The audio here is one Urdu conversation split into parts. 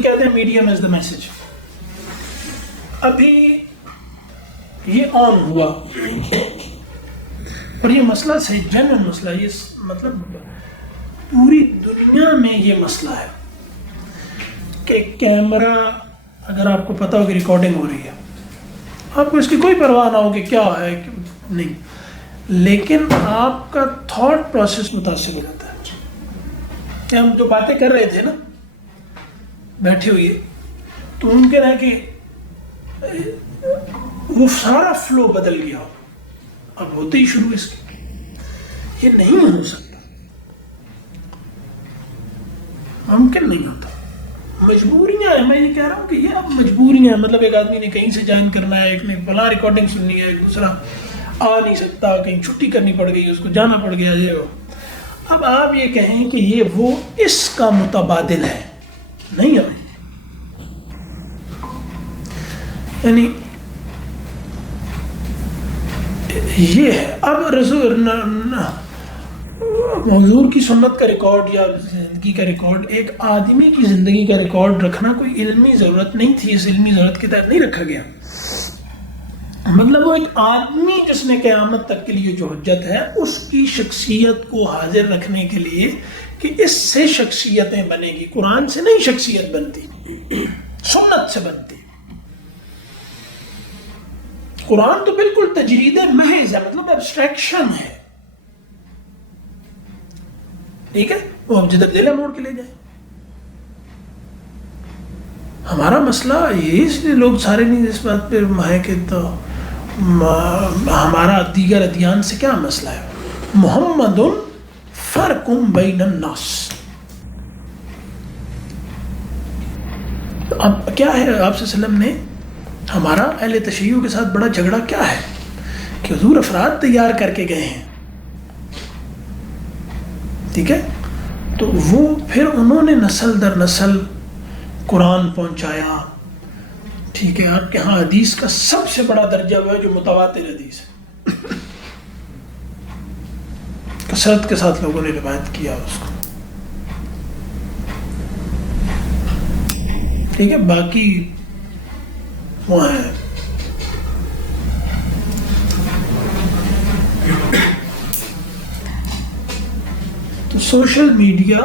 کہتے ہیں میڈیم از دا میسج. ابھی یہ آن ہوا اور یہ مسئلہ صحیح جنرل مسئلہ، یہ مطلب پوری دنیا میں یہ مسئلہ ہے کہ کیمرہ، اگر آپ کو پتا ہو کہ ریکارڈنگ ہو رہی ہے، آپ کو اس کی کوئی پرواہ نہ ہو کہ کیا ہے نہیں، لیکن آپ کا تھاٹ پروسیس متاثر ہو جاتا ہے. کہ ہم جو باتیں کر رہے تھے نا بیٹھے ہوئے، تو ممکن ہے کہ وہ سارا فلو بدل گیا ہو. اب ہوتے ہی شروع اس کے، یہ نہیں ہو سکتا، ممکن نہیں ہوتا. مجبوریاں ہیں، میں یہ کہہ رہا ہوں کہ یہ اب مجبوریاں ہیں. مطلب ایک آدمی نے کہیں سے جوائن کرنا ہے، ایک نے فلاں ریکارڈنگ سننی ہے، ایک دوسرا آ نہیں سکتا، کہیں چھٹی کرنی پڑ گئی، اس کو جانا پڑ گیا. یہ اب آپ یہ کہیں کہ یہ وہ اس کا متبادل ہے، نہیں ہے. یعنی یہ ہے. اب حضور کی سنت کا ریکارڈ یا زندگی کا ریکارڈ، ایک آدمی کی زندگی کا ریکارڈ رکھنا کوئی علمی ضرورت نہیں تھی، اس علمی ضرورت کے تحت نہیں رکھا گیا. مطلب وہ ایک آدمی جس نے قیامت تک کے لیے جو حجت ہے، اس کی شخصیت کو حاضر رکھنے کے لیے کہ اس سے شخصیتیں بنے گی. قرآن سے نہیں شخصیت بنتی، سنت سے بنتی. قرآن تو بالکل تجرید محض ہے، مطلب ایبسٹریکشن ہے. ٹھیک ہے، وہ اب جدھر دل ہے موڑ کے لے جائیں. ہمارا مسئلہ یہ، اس لیے لوگ سارے نہیں اس بات پہ ہے کہ تو ہمارا دیگر ادیان سے کیا مسئلہ ہے. محمد فرق بین الناس. اب کیا ہے، آپ صلی اللہ علیہ وسلم نے، ہمارا اہل تشیع کے ساتھ بڑا جھگڑا کیا ہے کہ حضور افراد تیار کر کے گئے ہیں. ٹھیک ہے، تو وہ پھر انہوں نے نسل در نسل قرآن پہنچایا. ٹھیک ہے، آپ کے ہاں حدیث کا سب سے بڑا درجہ ہوا ہے جو متواتر حدیث ہے، کثرت کے ساتھ لوگوں نے روایت کیا اس کو. ٹھیک ہے، باقی وہ ہے تو سوشل میڈیا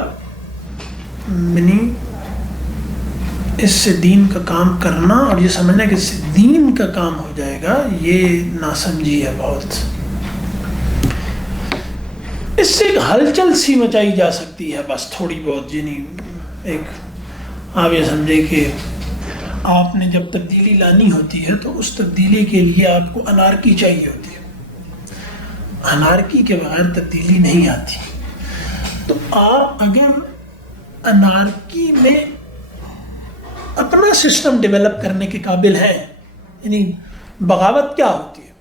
یعنی اس سے دین کا کام کرنا اور یہ سمجھنا کہ اس سے دین کا کام ہو جائے گا، یہ ناسمجھی ہے بہت. اس سے ایک ہلچل سی مچائی جا سکتی ہے بس تھوڑی بہت. یعنی ایک آپ یہ سمجھے کہ آپ نے جب تبدیلی لانی ہوتی ہے تو اس تبدیلی کے لیے آپ کو انارکی چاہیے ہوتی ہے. انارکی کے بغیر تبدیلی نہیں آتی. تو آپ اگر انارکی میں اپنا سسٹم ڈیولپ کرنے کے قابل ہیں، یعنی بغاوت کیا ہوتی ہے،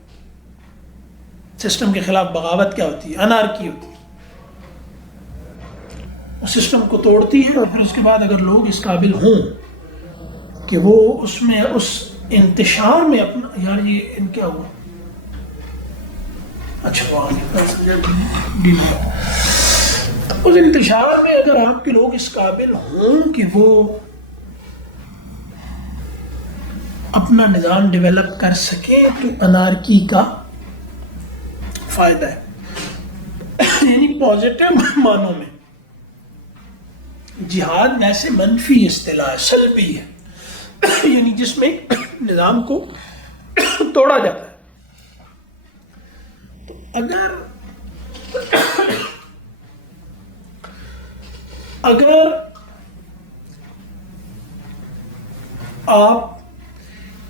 سسٹم کے خلاف بغاوت کیا ہوتی ہے، انارکی ہوتی ہے. اس سسٹم کو توڑتی ہے اور پھر اس کے بعد اگر لوگ اس قابل ہوں کہ وہ اس میں اس انتشار میں اپنا، یار یہ ان کیا ہوا، اچھا وہ اس انتشار میں اگر آپ کے لوگ اس قابل ہوں کہ وہ اپنا نظام ڈیولپ کر سکیں تو انارکی کا فائدہ ہے. یعنی پازیٹیو معنوں میں جہاد ویسے منفی اصطلاح سلبی ہے، یعنی جس میں نظام کو توڑا جاتا ہے. تو اگر آپ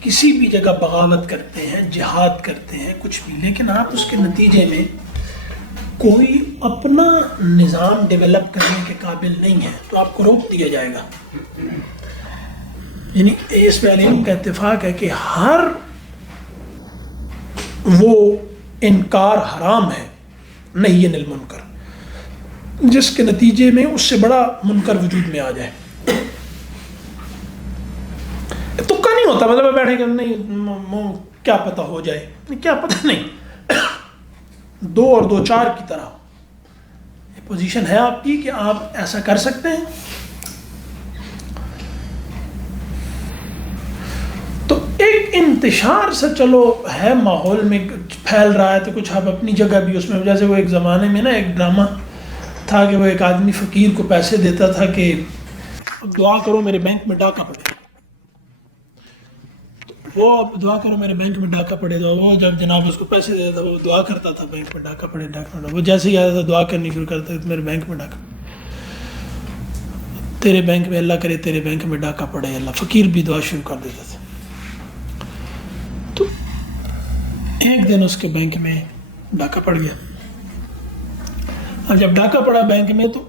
کسی بھی جگہ بغاوت کرتے ہیں، جہاد کرتے ہیں، کچھ بھی، لیکن آپ اس کے نتیجے میں کوئی اپنا نظام ڈیولپ کرنے کے قابل نہیں ہے تو آپ کو روک دیا جائے گا. یعنی اس میں علم کا اتفاق ہے کہ ہر وہ انکار حرام ہے، نہیں عن المنکر، جس کے نتیجے میں اس سے بڑا منکر وجود میں آ جائے. تکا نہیں ہوتا، مطلب بیٹھے کہ نہیں کیا پتہ ہو جائے، کیا پتہ نہیں، 2 اور 2 4 کی طرح پوزیشن ہے آپ کی کہ آپ ایسا کر سکتے ہیں. انتشار سے چلو ہے ماحول میں پھیل رہا ہے تو کچھ آپ اپنی جگہ بھی اس میں، جیسے وہ ایک زمانے میں نا ایک ڈرامہ تھا کہ وہ ایک آدمی فقیر کو پیسے دیتا تھا کہ دعا کرو میرے بینک میں ڈاکہ پڑے، وہ دعا کرو میرے بینک میں ڈاکہ پڑے، تو وہ جب جناب اس کو پیسے دیتا تھا وہ دعا کرتا تھا بینک میں ڈاکہ پڑے، ڈاکہ پڑے، وہ جیسے ہی آتا تھا دعا کرنی شروع کرتا تھا میرے بینک میں ڈاکہ، تیرے بینک میں اللہ کرے تیرے بینک میں ڈاکہ پڑے اللہ، فقیر بھی دعا شروع کر دیتا تھا۔ تو ایک دن اس کے بینک میں ڈاکہ پڑ گیا، اور جب ڈاکہ پڑا بینک میں، تو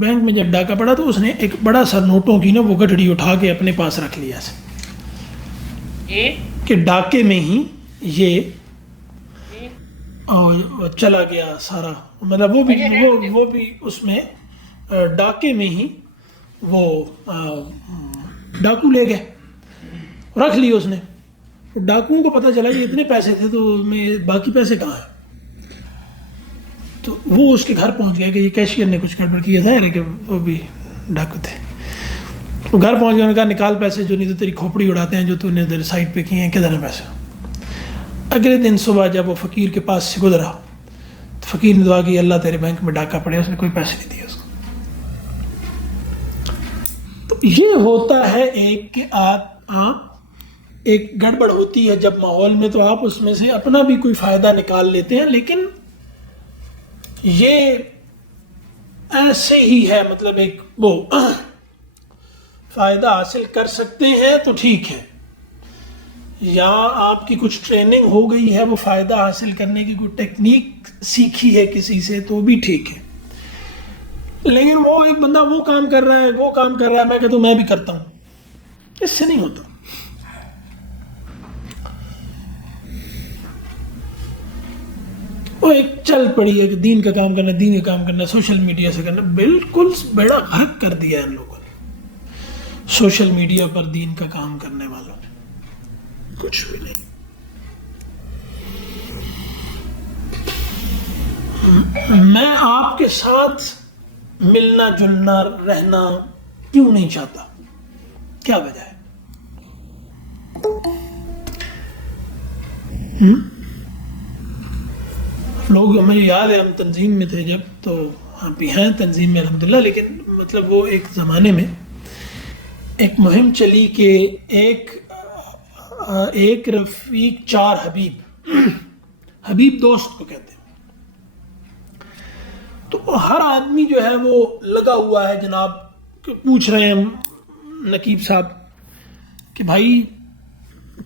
بینک میں جب ڈاکہ پڑا تو اس نے ایک بڑا سا نوٹوں کی نا وہ گٹھڑی اٹھا کے اپنے پاس رکھ لیا کہ ڈاکے میں ہی یہ چلا گیا سارا، مطلب وہ بھی اس میں ڈاکے میں ہی وہ ڈاکو لے گئے، رکھ لی اس نے۔ ڈاکوؤں کو پتہ چلا کہ اتنے پیسے تھے تو میں باقی پیسے کہاں ہیں، تو وہ اس کے گھر پہنچ گیا کہ یہ کیشیئر نے کچھ گڑبڑ کیا تھا کہ وہ بھی ڈاکو تھے۔ وہ گھر پہنچ گیا، انہوں نے کہا نکال پیسے، جو نہیں تو تیری کھوپڑی اڑاتے ہیں جو تو نے ادھر سائڈ پہ کیے ہیں، کدھر ہیں پیسے۔ اگلے دن صبح جب وہ فقیر کے پاس سے گزرا تو فقیر نے دعا کی اللہ تیرے بینک میں ڈاکہ پڑے، اس نے کوئی پیسے نہیں دیے اس کو۔ تو یہ ہوتا ہے ایک کہ آپ ایک گڑبڑ ہوتی ہے جب ماحول میں، تو آپ اس میں سے اپنا بھی کوئی فائدہ نکال لیتے ہیں، لیکن یہ ایسے ہی ہے، مطلب ایک وہ فائدہ حاصل کر سکتے ہیں تو ٹھیک ہے، یا آپ کی کچھ ٹریننگ ہو گئی ہے وہ فائدہ حاصل کرنے کی کوئی ٹیکنیک سیکھی ہے کسی سے تو بھی ٹھیک ہے، لیکن وہ ایک بندہ وہ کام کر رہا ہے وہ کام کر رہا ہے، میں کہتا ہوں میں بھی کرتا ہوں، اس سے نہیں ہوتا۔ وہ ایک چل پڑی ہے کہ دین کا کام کرنا، دین کا کام کرنا، سوشل میڈیا سے کرنا، بالکل بیڑا غرق کر دیا ہے ان لوگوں نے سوشل میڈیا پر دین کا کام کرنے والوں نے، کچھ بھی نہیں۔ میں آپ کے ساتھ ملنا جلنا رہنا کیوں نہیں چاہتا؟ کیا وجہ ہے؟ لوگ، مجھے یاد ہے ہم تنظیم میں تھے جب، تو ہم بھی ہیں تنظیم میں الحمدللہ، لیکن مطلب وہ ایک زمانے میں ایک مہم چلی کہ ایک رفیق چار حبیب دوست کو کہتے ہیں، تو ہر آدمی جو ہے وہ لگا ہوا ہے جناب کہ پوچھ رہے ہیں نقیب صاحب کہ بھائی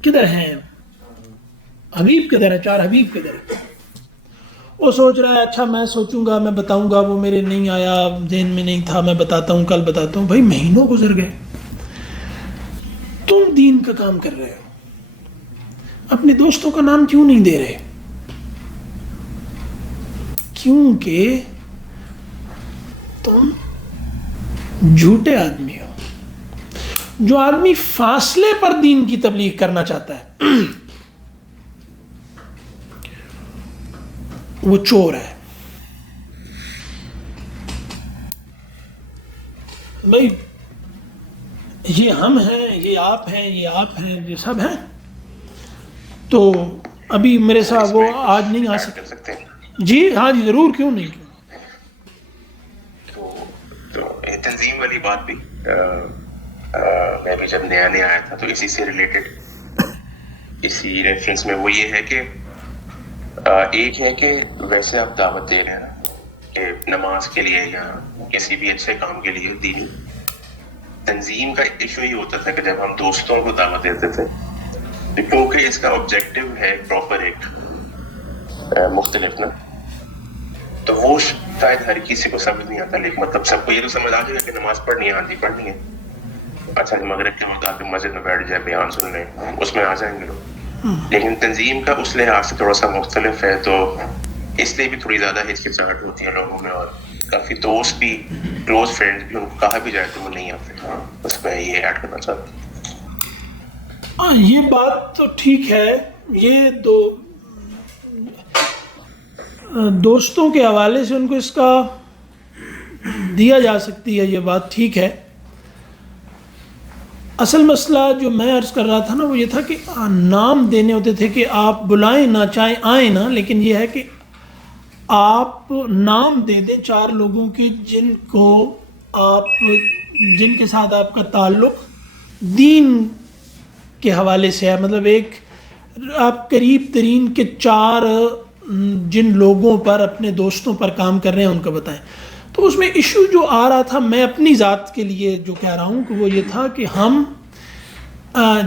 کدھر ہیں حبیب، کدھر ہے چار حبیب کدھر ہے؟ وہ سوچ رہا ہے اچھا میں سوچوں گا، میں بتاؤں گا، وہ میرے نہیں آیا، ذہن میں نہیں تھا، میں بتاتا ہوں، کل بتاتا ہوں۔ بھائی مہینوں گزر گئے، تم دین کا کام کر رہے ہو، اپنے دوستوں کا نام کیوں نہیں دے رہے؟ کیونکہ تم جھوٹے آدمی ہو۔ جو آدمی فاصلے پر دین کی تبلیغ کرنا چاہتا ہے وہ چور ہے۔ بھائی یہ ہم ہیں، یہ آپ ہیں، یہ آپ ہیں، یہ سب ہیں، تو ابھی میرے ساتھ وہ آج نہیں آ سکتے۔ جی ہاں جی ضرور، کیوں نہیں۔ تو تنظیم والی بات بھی میں بھی جب نیا آیا تھا تو اسی سے ریلیٹڈ، اسی ریفرنس میں وہ یہ ہے کہ ایک ہے کہ ویسے آپ دعوت دے رہے ہیں نا کہ نماز کے لیے یا کسی بھی اچھے کام کے لیے دینی، تنظیم کا ایشو یہ ہوتا تھا کہ جب ہم دوستوں کو دعوت دیتے تھے، کیونکہ اس کا آبجیکٹو ہے پراپر ایک مختلف نا، تو وہ شاید ہر کسی کو سمجھ نہیں آتا، لیکن مطلب سب کو یہ تو سمجھ آ جائے گا کہ نماز پڑھنی ہے، آندھی پڑھنی ہے، اچھا مغرب کے وقت آ کے مسجد میں بیٹھ جائے بیان سن لیں، اس میں آ جائیں گے لوگ۔ لیکن تنظیم کا اس لحاظ سے تھوڑا سا مختلف ہے، تو اس لیے بھی تھوڑی زیادہ ہچکچاہٹ ہوتی ہے لوگوں میں، اور کافی دوست بھی، کلوز فرینڈ بھی، ان کو کہا بھی جائے تو وہ نہیں آتے۔ بس میں یہ ایڈ کرنا چاہتا ہوں۔ یہ بات تو ٹھیک ہے، یہ دوستوں کے حوالے سے ان کو اس کا دیا جا سکتی ہے، یہ بات ٹھیک ہے۔ اصل مسئلہ جو میں عرض کر رہا تھا نا وہ یہ تھا کہ نام دینے ہوتے تھے کہ آپ بلائیں نہ چاہیں آئیں نہ، لیکن یہ ہے کہ آپ نام دے دیں 4 لوگوں کے جن کے ساتھ آپ کا تعلق دین کے حوالے سے ہے. مطلب ایک آپ قریب ترین کے 4 جن لوگوں پر اپنے دوستوں پر کام کر رہے ہیں ان کا بتائیں. تو اس میں ایشو جو آ رہا تھا میں اپنی ذات کے لیے جو کہہ رہا ہوں کہ وہ یہ تھا کہ ہم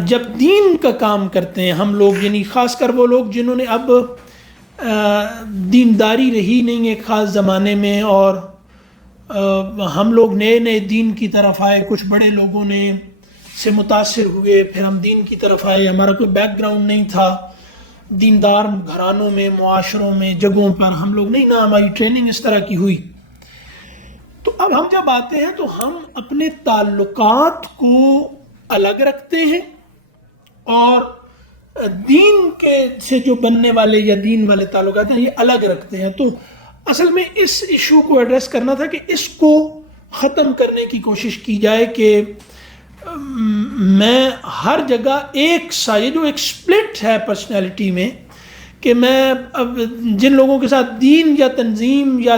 جب دین کا کام کرتے ہیں ہم لوگ، یعنی خاص کر وہ لوگ جنہوں نے اب دینداری رہی نہیں ایک خاص زمانے میں، اور ہم لوگ نئے نئے دین کی طرف آئے، کچھ بڑے لوگوں نے سے متاثر ہوئے، پھر ہم دین کی طرف آئے، ہمارا کوئی بیک گراؤنڈ نہیں تھا دیندار گھرانوں میں، معاشروں میں، جگہوں پر ہم لوگ نہیں، نہ ہماری ٹریننگ اس طرح کی ہوئی. تو اب ہم جب آتے ہیں تو ہم اپنے تعلقات کو الگ رکھتے ہیں اور دین کے سے جو بننے والے یا دین والے تعلقات ہیں یہ الگ رکھتے ہیں. تو اصل میں اس ایشو کو ایڈریس کرنا تھا کہ اس کو ختم کرنے کی کوشش کی جائے کہ میں ہر جگہ ایک سا یہ جو ایک سپلٹ ہے پرسنالٹی میں کہ میں اب جن لوگوں کے ساتھ دین یا تنظیم یا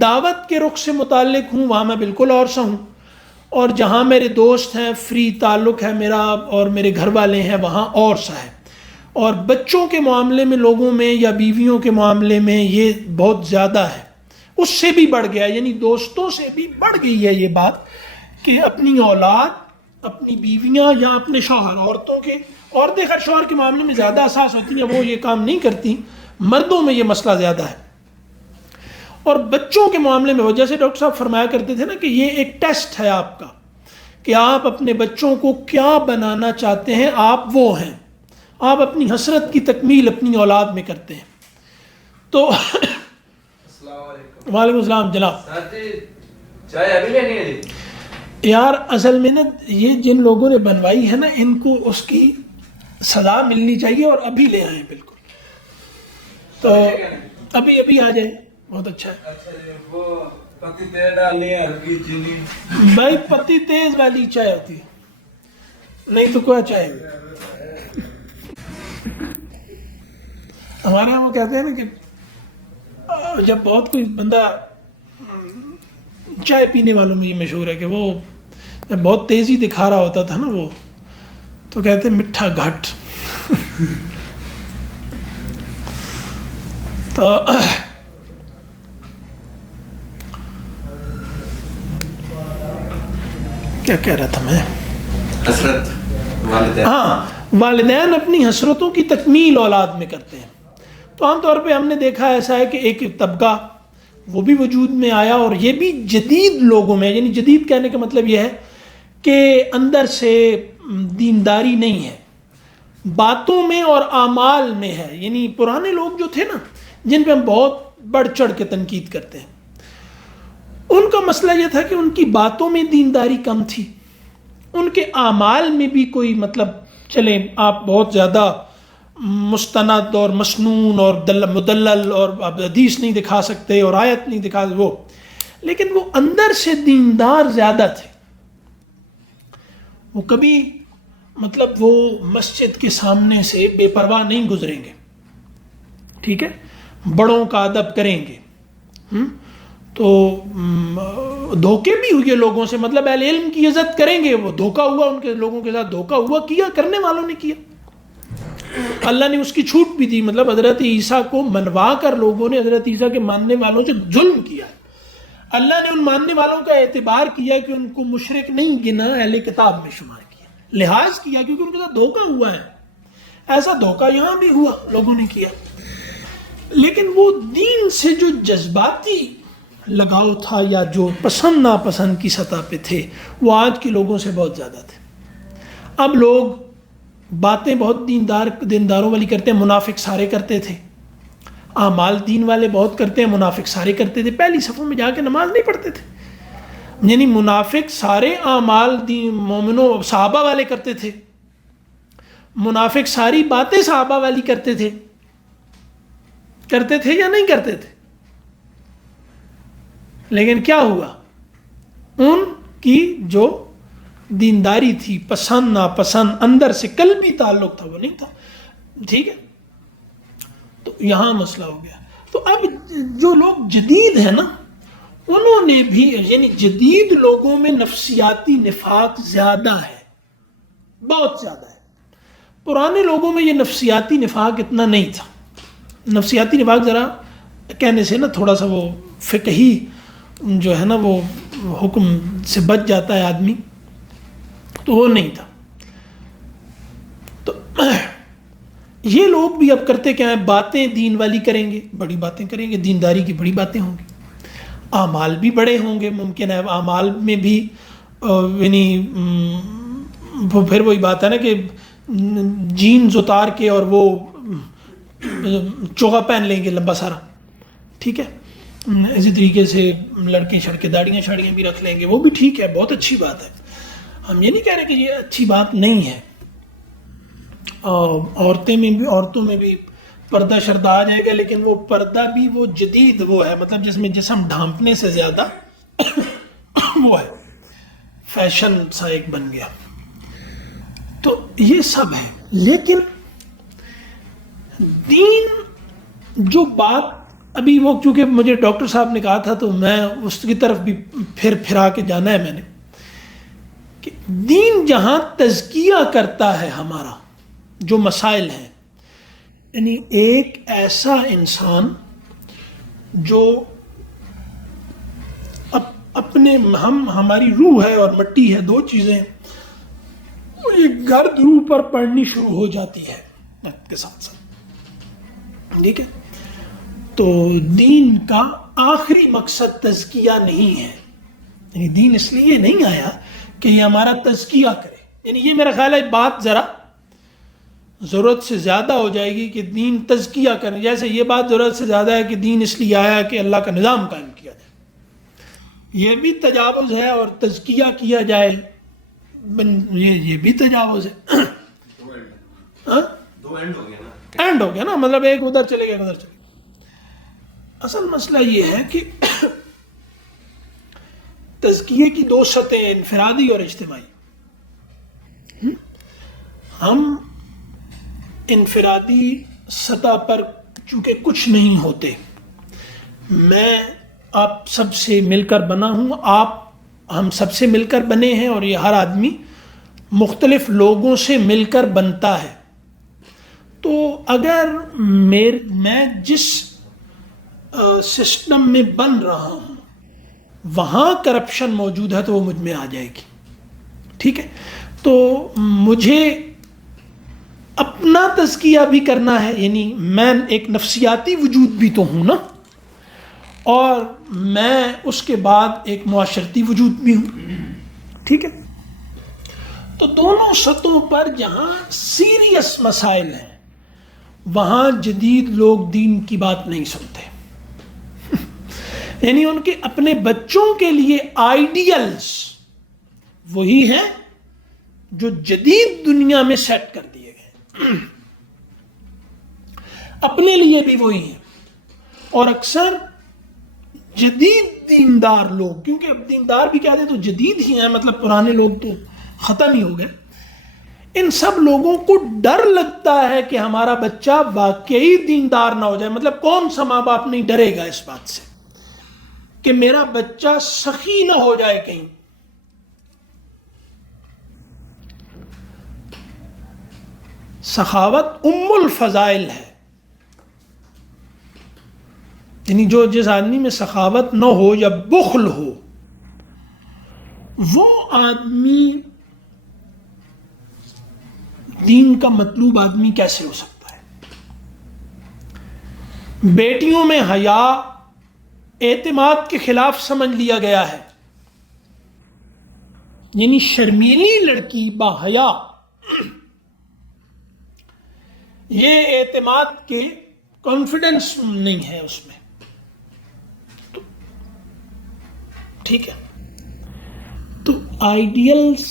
دعوت کے رخ سے متعلق ہوں وہاں میں بالکل اور سا ہوں، اور جہاں میرے دوست ہیں، فری تعلق ہے میرا اور میرے گھر والے ہیں وہاں اور سا ہے. اور بچوں کے معاملے میں لوگوں میں یا بیویوں کے معاملے میں یہ بہت زیادہ ہے، اس سے بھی بڑھ گیا، یعنی دوستوں سے بھی بڑھ گئی ہے یہ بات کہ اپنی اولاد، اپنی بیویاں یا اپنے شوہر، عورتیں خیر شوہر کے معاملے میں زیادہ حساس ہوتی ہیں، وہ یہ کام نہیں کرتی، مردوں میں یہ مسئلہ زیادہ ہے. اور بچوں کے معاملے میں جیسے ڈاکٹر صاحب فرمایا کرتے تھے نا کہ یہ ایک ٹیسٹ ہے آپ کا کہ آپ اپنے بچوں کو کیا بنانا چاہتے ہیں، آپ وہ ہیں، آپ اپنی حسرت کی تکمیل اپنی اولاد میں کرتے ہیں. تو وعلیکم السلام جناب. چائے ابھی لینی ہے جی؟ یار اصل میں نا یہ جن لوگوں نے بنوائی ہے نا ان کو اس کی سزا ملنی چاہیے اور ابھی لے آئیں بالکل. تو ابھی آ جائیں، بہت اچھا ہے. اچھا جی، وہ پتی تیز ڈالنی ہے، ہلکی چینی. بھائی پتی تیز والی چائے ہوتی ہے، نہیں تو کوئی چائے. ہمارے یہاں وہ کہتے ہیں نا کہ جب بہت کوئی بندہ چائے پینے والوں میں یہ مشہور ہے کہ وہ جب بہت تیزی دکھا رہا ہوتا تھا نا وہ تو کہتے ہیں میٹھا گھٹ. تو کیا کہہ رہا تھا میں؟ حسرت والدین. ہاں، والدین اپنی حسرتوں کی تکمیل اولاد میں کرتے ہیں. تو عام طور پہ ہم نے دیکھا ایسا ہے کہ ایک طبقہ وہ بھی وجود میں آیا اور یہ بھی جدید لوگوں میں، یعنی جدید کہنے کا مطلب یہ ہے کہ اندر سے دینداری نہیں ہے، باتوں میں اور اعمال میں ہے. یعنی پرانے لوگ جو تھے نا جن پہ ہم بہت بڑھ چڑھ کے تنقید کرتے ہیں، ان کا مسئلہ یہ تھا کہ ان کی باتوں میں دینداری کم تھی، ان کے اعمال میں بھی کوئی مطلب چلیں آپ بہت زیادہ مستند اور مسنون اور مدلل اور آپ حدیث نہیں دکھا سکتے اور آیت نہیں دکھا وہ، لیکن وہ اندر سے دیندار زیادہ تھے. وہ کبھی مطلب وہ مسجد کے سامنے سے بے پرواہ نہیں گزریں گے، ٹھیک ہے، بڑوں کا ادب کریں گے. تو دھوکے بھی ہوئے لوگوں سے، مطلب اہل علم کی عزت کریں گے، وہ دھوکا ہوا ان کے لوگوں کے ساتھ، دھوکا ہوا کیا کرنے والوں نے کیا، اللہ نے اس کی چھوٹ بھی دی. مطلب حضرت عیسیٰ کو منوا کر لوگوں نے حضرت عیسیٰ کے ماننے والوں سے ظلم کیا. اللہ نے ان ماننے والوں کا اعتبار کیا کہ ان کو مشرک نہیں گنا، اہل کتاب میں شمار کیا، لحاظ کیا کیونکہ ان کے ساتھ دھوکا ہوا ہے. ایسا دھوکا یہاں بھی ہوا، لوگوں نے کیا. لیکن وہ دین سے جو جذباتی لگاؤ تھا یا جو پسند ناپسند کی سطح پہ تھے وہ آج کے لوگوں سے بہت زیادہ تھے. اب لوگ باتیں بہت دینداروں والی کرتے ہیں، منافق سارے کرتے تھے. اعمال دین والے بہت کرتے ہیں، منافق سارے کرتے تھے. پہلی صفوں میں جا کے نماز نہیں پڑھتے تھے، یعنی منافق سارے اعمال مومنوں صحابہ والے کرتے تھے، منافق ساری باتیں صحابہ والی کرتے تھے یا نہیں کرتے تھے. لیکن کیا ہوا، ان کی جو دینداری تھی، پسند ناپسند، اندر سے قلبی تعلق تھا، وہ نہیں تھا. ٹھیک ہے، تو یہاں مسئلہ ہو گیا. تو اب جو لوگ جدید ہیں نا، انہوں نے بھی، یعنی جدید لوگوں میں نفسیاتی نفاق زیادہ ہے، بہت زیادہ ہے. پرانے لوگوں میں یہ نفسیاتی نفاق اتنا نہیں تھا. نفسیاتی نفاق ذرا کہنے سے نا تھوڑا سا وہ فقہی جو ہے نا وہ حکم سے بچ جاتا ہے آدمی، تو وہ نہیں تھا. تو یہ لوگ بھی اب کرتے کیا ہیں، باتیں دین والی کریں گے، بڑی باتیں کریں گے، دینداری کی بڑی باتیں ہوں گی، اعمال بھی بڑے ہوں گے. ممکن ہے اعمال میں بھی یعنی پھر وہی بات ہے نا کہ جینز اتار کے اور وہ چوغا پہن لیں گے لمبا سارا. ٹھیک ہے، اسی طریقے سے لڑکے شڑکے داڑیاں شاڑیاں بھی رکھ لیں گے، وہ بھی ٹھیک ہے، بہت اچھی بات ہے. ہم یہ نہیں کہہ رہے کہ یہ اچھی بات نہیں ہے. عورتوں میں بھی پردہ شردہ آ جائے گا، لیکن وہ پردہ بھی وہ جدید وہ ہے، مطلب جس میں جسم ڈھانپنے سے زیادہ وہ ہے، فیشن سا ایک بن گیا. تو یہ سب ہے. لیکن دین جو بات ابھی وہ، کیونکہ مجھے ڈاکٹر صاحب نے کہا تھا تو میں اس کی طرف بھی پھرا کے جانا ہے میں نے، کہ دین جہاں تزکیہ کرتا ہے ہمارا جو مسائل ہیں، یعنی ایک ایسا انسان جو اپنے ہماری روح ہے اور مٹی ہے، دو چیزیں، وہ یہ گرد روح پر پڑنی شروع ہو جاتی ہے وقت کے ساتھ ساتھ. ٹھیک ہے، تو دین کا آخری مقصد تزکیہ نہیں ہے. یعنی دین اس لیے نہیں آیا کہ یہ ہمارا تزکیہ کرے. یعنی یہ میرا خیال ہے بات ذرا ضرورت سے زیادہ ہو جائے گی کہ دین تزکیہ کرے، جیسے یہ بات ضرورت سے زیادہ ہے کہ دین اس لیے آیا کہ اللہ کا نظام قائم کیا جائے. یہ بھی تجاوز ہے، اور تزکیہ کیا جائے یہ بھی تجاوز ہے. دو اینڈ ہو گیا نا، اینڈ ہو گیا نا، مطلب ایک ادھر چلے گیا ادھر چلے گیا. اصل مسئلہ یہ ہے کہ تزکیے کی دو سطحیں، انفرادی اور اجتماعی. ہم انفرادی سطح پر چونکہ کچھ نہیں ہوتے، میں آپ سب سے مل کر بنا ہوں، ہم سب سے مل کر بنے ہیں، اور یہ ہر آدمی مختلف لوگوں سے مل کر بنتا ہے. تو اگر میں جس سسٹم میں بن رہا ہوں وہاں کرپشن موجود ہے تو وہ مجھ میں آ جائے گی. ٹھیک ہے، تو مجھے اپنا تزکیہ بھی کرنا ہے، یعنی میں ایک نفسیاتی وجود بھی تو ہوں نا، اور میں اس کے بعد ایک معاشرتی وجود بھی ہوں. ٹھیک ہے، تو دونوں سطحوں پر جہاں سیریس مسائل ہیں وہاں جدید لوگ دین کی بات نہیں سنتے. یعنی ان کے اپنے بچوں کے لیے آئیڈیلز وہی ہیں جو جدید دنیا میں سیٹ کر دیے گئے، اپنے لیے بھی وہی ہیں. اور اکثر جدید دیندار لوگ، کیونکہ اب دیندار بھی کہتے ہیں تو جدید ہی ہیں، مطلب پرانے لوگ تو ختم ہی ہو گئے، ان سب لوگوں کو ڈر لگتا ہے کہ ہمارا بچہ واقعی دیندار نہ ہو جائے. مطلب کون سا ماں باپ نہیں ڈرے گا اس بات سے کہ میرا بچہ سخی نہ ہو جائے کہیں. سخاوت ام الفضائل ہے، یعنی جس آدمی میں سخاوت نہ ہو یا بخل ہو، وہ آدمی دین کا مطلوب آدمی کیسے ہو سکتا ہے؟ بیٹیوں میں حیا اعتماد کے خلاف سمجھ لیا گیا ہے. یعنی شرمیلی لڑکی با حیا، یہ اعتماد کے کانفیڈنس نہیں ہے اس میں. ٹھیک ہے، تو آئیڈیلز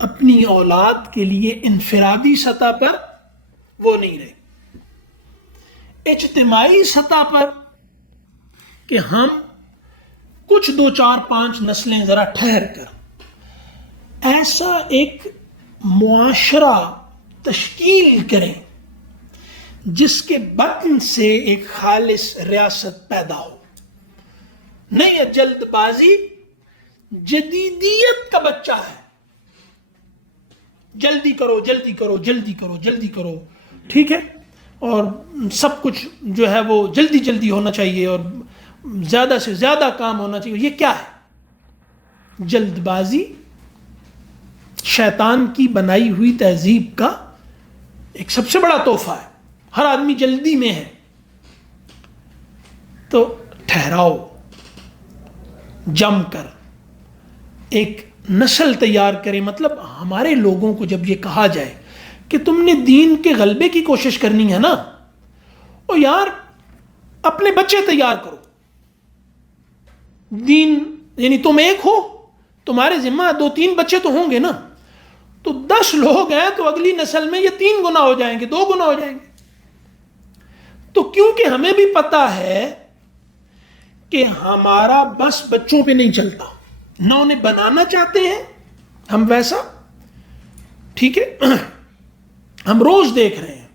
اپنی اولاد کے لیے انفرادی سطح پر وہ نہیں رہے. اجتماعی سطح پر کہ ہم کچھ 2 4 5 نسلیں ذرا ٹھہر کر ایسا ایک معاشرہ تشکیل کریں جس کے بطن سے ایک خالص ریاست پیدا ہو. نہیں یہ جلد بازی جدیدیت کا بچہ ہے. جلدی کرو جلدی کرو جلدی کرو جلدی کرو, ٹھیک ہے, اور سب کچھ جو ہے وہ جلدی جلدی ہونا چاہیے اور زیادہ سے زیادہ کام ہونا چاہیے. یہ کیا ہے؟ جلد بازی شیطان کی بنائی ہوئی تہذیب کا ایک سب سے بڑا تحفہ ہے. ہر آدمی جلدی میں ہے. تو ٹھہراؤ, جم کر ایک نسل تیار کرے. مطلب ہمارے لوگوں کو جب یہ کہا جائے کہ تم نے دین کے غلبے کی کوشش کرنی ہے نا, او یار اپنے بچے تیار کرو. دین یعنی تم ایک ہو, تمہارے ذمہ 2-3 بچے تو ہوں گے نا, تو 10 لوگ ہیں تو اگلی نسل میں یہ 3 گنا ہو جائیں گے, 2 گنا ہو جائیں گے. تو کیونکہ ہمیں بھی پتا ہے کہ ہمارا بس بچوں پہ نہیں چلتا, نہ انہیں بنانا چاہتے ہیں ہم ویسا, ٹھیک ہے. ہم روز دیکھ رہے ہیں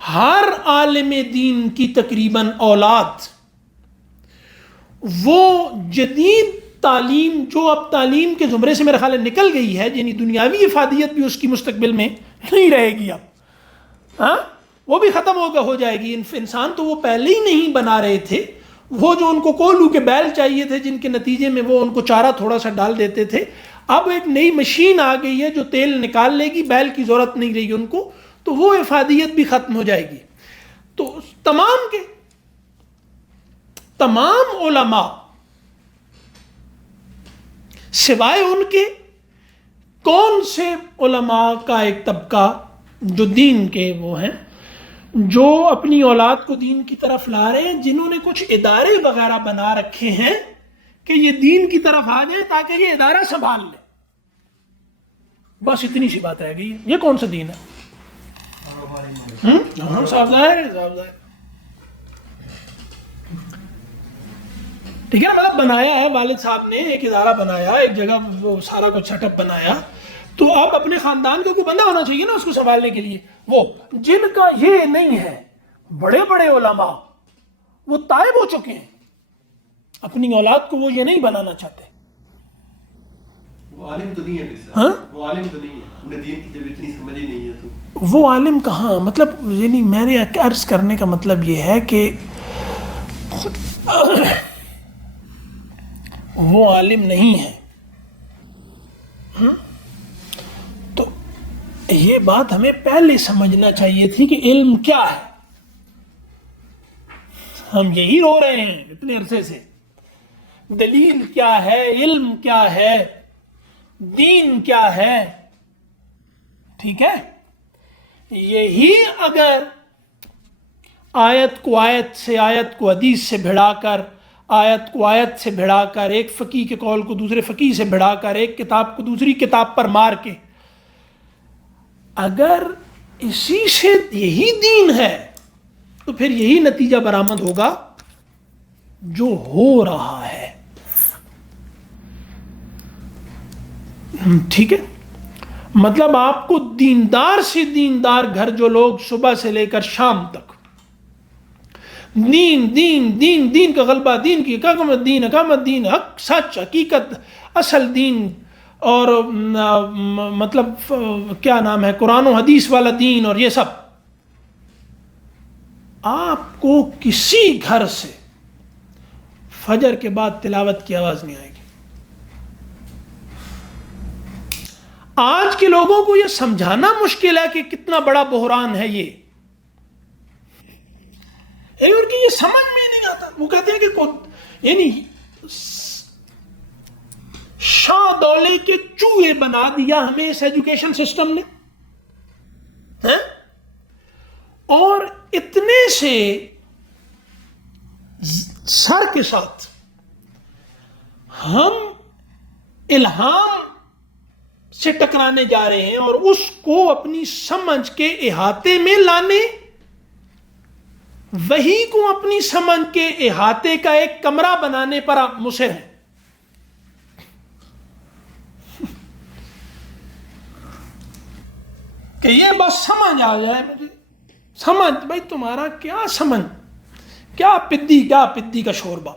ہر عالم دین کی تقریباً اولاد وہ جدید تعلیم جو اب تعلیم کے زمرے سے میرا خیال ہے نکل گئی ہے, یعنی دنیاوی افادیت بھی اس کی مستقبل میں نہیں رہے گی اب, ہاں وہ بھی ختم ہو جائے گی. انسان تو وہ پہلے ہی نہیں بنا رہے تھے, وہ جو ان کو کولو کے بیل چاہیے تھے جن کے نتیجے میں وہ ان کو چارہ تھوڑا سا ڈال دیتے تھے, اب ایک نئی مشین آ گئی ہے جو تیل نکال لے گی, بیل کی ضرورت نہیں رہی ان کو, تو وہ افادیت بھی ختم ہو جائے گی. تو تمام علماء سوائے ان کے کون سے علماء کا ایک طبقہ جو دین کے وہ ہیں, جو اپنی اولاد کو دین کی طرف لا رہے ہیں, جنہوں نے کچھ ادارے وغیرہ بنا رکھے ہیں کہ یہ دین کی طرف آ جائیں تاکہ یہ ادارہ سنبھال لے. بس اتنی سی بات رہ گئی. یہ کون سا دین ہے؟ صاحب ظاہر, ٹھیک ہے. مطلب بنایا ہے والد صاحب نے, ایک ادارہ بنایا, ایک جگہ وہ سارا کچھ سیٹ اپ بنایا, تو اب اپنے خاندان کا کوئی بندہ ہونا چاہیے نا اس کو سنبھالنے کے لیے. وہ جن کا یہ نہیں ہے, بڑے بڑے علماء وہ تائب ہو چکے ہیں, اپنی اولاد کو وہ یہ نہیں بنانا چاہتے. وہ عالم تو نہیں ہے, ہاں وہ عالم تو نہیں ہے, انہیں دین کی جب اتنی سمجھ ہی نہیں ہے تو وہ عالم کہاں. مطلب یعنی میرے عرض کرنے کا مطلب یہ ہے کہ وہ عالم نہیں ہے. تو یہ بات ہمیں پہلے سمجھنا چاہیے تھی کہ علم کیا ہے. ہم یہی رو رہے ہیں اتنے عرصے سے, دلیل کیا ہے, علم کیا ہے, دین کیا ہے, ٹھیک ہے. یہی اگر آیت کو آیت سے, آیت کو حدیث سے بھڑا کر, آیت کو آیت سے بھڑا کر, ایک فقیہ کے قول کو دوسرے فقیہ سے بھڑا کر, ایک کتاب کو دوسری کتاب پر مار کے, اگر اسی سے یہی دین ہے تو پھر یہی نتیجہ برآمد ہوگا جو ہو رہا ہے. ٹھیک ہے. مطلب آپ کو دیندار سے دیندار گھر جو لوگ صبح سے لے کر شام تک دین دین دین دین کا غلبہ, دین کی اقامت, دین اقامت, دین حق سچ حقیقت اصل دین, اور مطلب کیا نام ہے قرآن و حدیث والا دین, اور یہ سب, آپ کو کسی گھر سے فجر کے بعد تلاوت کی آواز نہیں آئے گی. آج کے لوگوں کو یہ سمجھانا مشکل ہے کہ کتنا بڑا بحران ہے یہ, اور کہ یہ سمجھ میں نہیں آتا. وہ کہتے ہیں کہ یعنی شاہ دولے کے چوہے بنا دیا ہمیں اس ایجوکیشن سسٹم نے, اور اتنے سے سر کے ساتھ ہم الہام سے ٹکرانے جا رہے ہیں, اور اس کو اپنی سمجھ کے احاطے میں لانے, وہی کو اپنی سمجھ کے احاطے کا ایک کمرہ بنانے پر آپ مصر ہیں. کہ یہ بس سمجھ آ جائے مجھے. سمجھ بھائی تمہارا کیا سمجھ, کیا پدی کا شوربہ.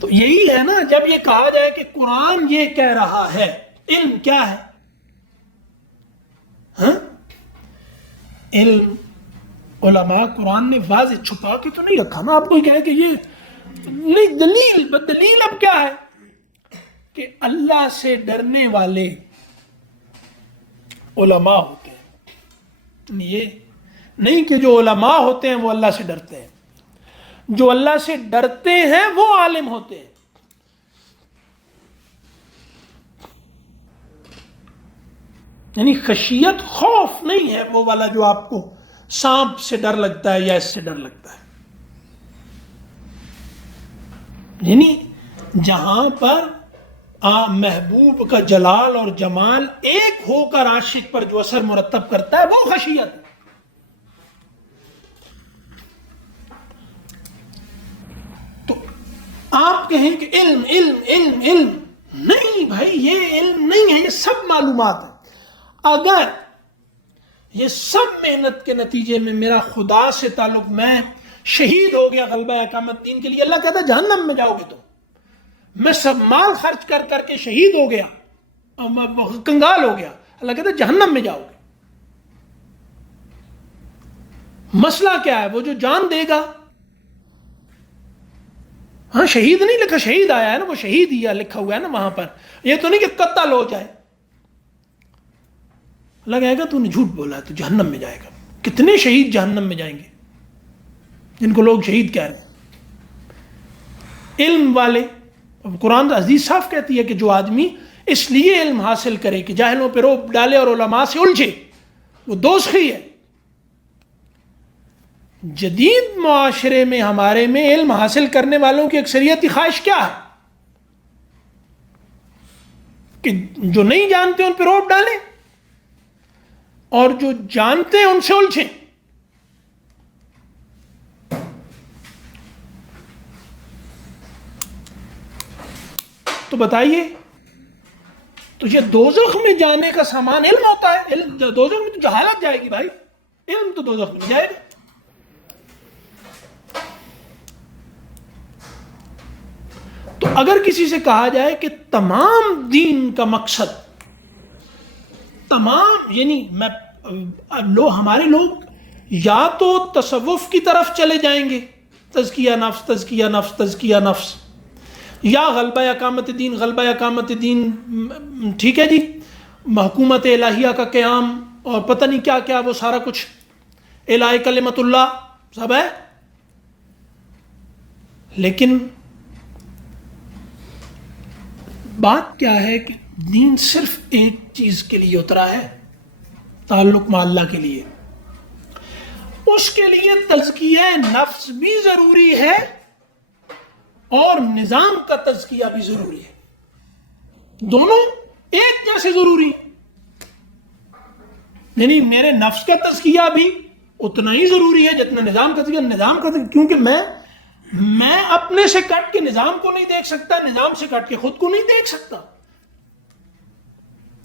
تو یہی ہے نا, جب یہ کہا جائے کہ قرآن یہ کہہ رہا ہے, علم کیا ہے؟ ہاں علم علماء قرآن نے واضح چھپا کے تو نہیں رکھا نا. آپ کو کہے کہ یہ نہیں, دلیل اب کیا ہے کہ اللہ سے ڈرنے والے علماء ہوتے ہیں. یہ نہیں کہ جو علماء ہوتے ہیں وہ اللہ سے ڈرتے ہیں, جو اللہ سے ڈرتے ہیں وہ عالم ہوتے ہیں. یعنی خشیت خوف نہیں ہے وہ والا جو آپ کو سانپ سے ڈر لگتا ہے یا اس سے ڈر لگتا ہے. یعنی جہاں پر محبوب کا جلال اور جمال ایک ہو کر عاشق پر جو اثر مرتب کرتا ہے وہ خشیت ہے. تو آپ کہیں کہ علم علم علم علم نہیں بھائی, یہ علم نہیں ہے, یہ سب معلومات ہے. اگر یہ سب محنت کے نتیجے میں میرا خدا سے تعلق, میں شہید ہو گیا غلبہ اقامت دین کے لیے, اللہ کہتا ہے جہنم میں جاؤ گے. تو میں سب مال خرچ کر کر کے شہید ہو گیا, کنگال ہو گیا, اللہ کہتا ہے جہنم میں جاؤ گے. مسئلہ کیا ہے؟ وہ جو جان دے گا, ہاں شہید نہیں لکھا, شہید آیا ہے نا, وہ شہید ہی لکھا ہوا ہے نا وہاں پر. یہ تو نہیں کہ قتل ہو جائے. اللہ کہے گا تو نے جھوٹ بولا ہے, تو جہنم میں جائے گا. کتنے شہید جہنم میں جائیں گے جن کو لوگ شہید کہہ رہے ہیں؟ علم والے, قرآن عزیز صاف کہتی ہے کہ جو آدمی اس لیے علم حاصل کرے کہ جاہلوں پہ روب ڈالے اور علماء سے الجھے, وہ دوزخی ہے. جدید معاشرے میں ہمارے میں علم حاصل کرنے والوں کی اکثریتی خواہش کیا ہے کہ جو نہیں جانتے ان پہ روب ڈالیں اور جو جانتے ہیں ان سے الجھیں. تو بتائیے, تو یہ دوزخ میں جانے کا سامان علم ہوتا ہے؟ علم دوزخ میں تو جہالت جائے گی بھائی, علم تو دوزخ میں جائے گا. تو اگر کسی سے کہا جائے کہ تمام دین کا مقصد, تمام یعنی ہمارے لوگ یا تو تصوف کی طرف چلے جائیں گے, تزکیہ نفس تزکیہ نفس تزکیہ نفس, یا غلبہ اقامت دین غلبہ اقامت دین, ٹھیک ہے جی, حکومت الہیہ کا قیام اور پتہ نہیں کیا کیا, وہ سارا کچھ الہ کلمت اللہ سب ہے. لیکن بات کیا ہے کہ دین صرف ایک چیز کے لیے اترا ہے, تعلق مع اللہ کے لیے. اس کے لیے تزکیہ نفس بھی ضروری ہے اور نظام کا تزکیہ بھی ضروری ہے. دونوں ایک جیسے ضروری ہیں. یعنی میرے نفس کا تزکیہ بھی اتنا ہی ضروری ہے جتنا نظام کا تزکیہ. نظام کا تزکیہ کیونکہ میں اپنے سے کٹ کے نظام کو نہیں دیکھ سکتا, نظام سے کٹ کے خود کو نہیں دیکھ سکتا.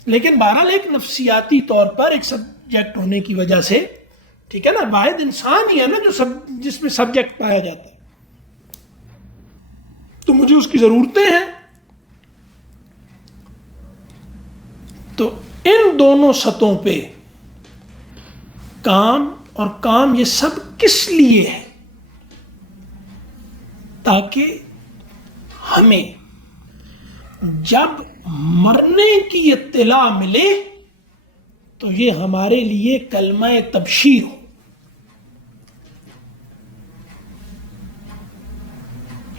لیکن بہرحال ایک نفسیاتی طور پر ایک سبجیکٹ ہونے کی وجہ سے, ٹھیک ہے نا, واحد انسان ہی ہے نا جو جس میں سبجیکٹ پایا جاتا ہے, تو مجھے اس کی ضرورتیں ہیں. تو ان دونوں سطحوں پہ کام, اور کام یہ سب کس لیے ہے؟ تاکہ ہمیں جب مرنے کی اطلاع ملے تو یہ ہمارے لیے کلمہ تبشیر ہو.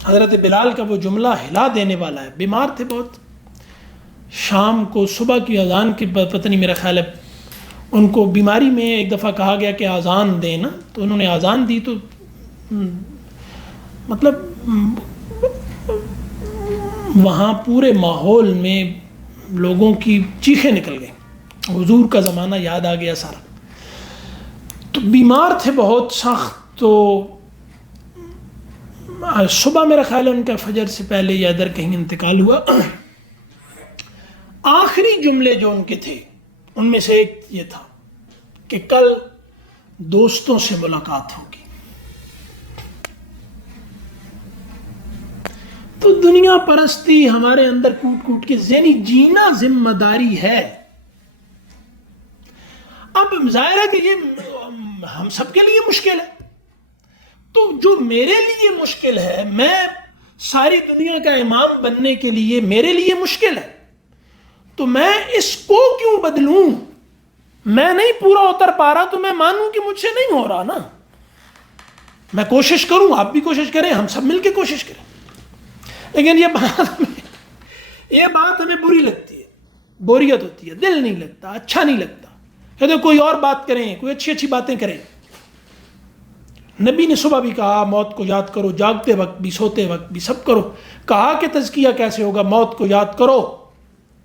حضرت بلال کا وہ جملہ ہلا دینے والا ہے. بیمار تھے بہت, شام کو صبح کی اذان کی پتہ نہیں, میرا خیال ہے ان کو بیماری میں ایک دفعہ کہا گیا کہ اذان دیں نا, تو انہوں نے اذان دی. تو مطلب وہاں پورے ماحول میں لوگوں کی چیخیں نکل گئیں, حضور کا زمانہ یاد آ گیا سارا. تو بیمار تھے بہت سخت. تو صبح میرا خیال ہے ان کا فجر سے پہلے یا ادھر کہیں انتقال ہوا. آخری جملے جو ان کے تھے ان میں سے ایک یہ تھا کہ کل دوستوں سے ملاقات ہوگی. تو دنیا پرستی ہمارے اندر کوٹ کوٹ کے ذہنی جینا ذمہ داری ہے. اب ظاہر ہے کہ یہ ہم سب کے لیے مشکل ہے. تو جو میرے لیے مشکل ہے، میں ساری دنیا کا امام بننے کے لیے میرے لیے مشکل ہے، تو میں اس کو کیوں بدلوں؟ میں نہیں پورا اتر پا رہا تو میں مانوں کہ مجھ سے نہیں ہو رہا نا. میں کوشش کروں، آپ بھی کوشش کریں، ہم سب مل کے کوشش کریں. لیکن یہ بات ہمیں بری لگتی ہے، بوریت ہوتی ہے، دل نہیں لگتا، اچھا نہیں لگتا. کہتے کوئی اور بات کریں، کوئی اچھی اچھی باتیں کریں. نبی نے صبح بھی کہا موت کو یاد کرو، جاگتے وقت بھی، سوتے وقت بھی، سب کرو. کہا کہ تزکیہ کیسے ہوگا؟ موت کو یاد کرو.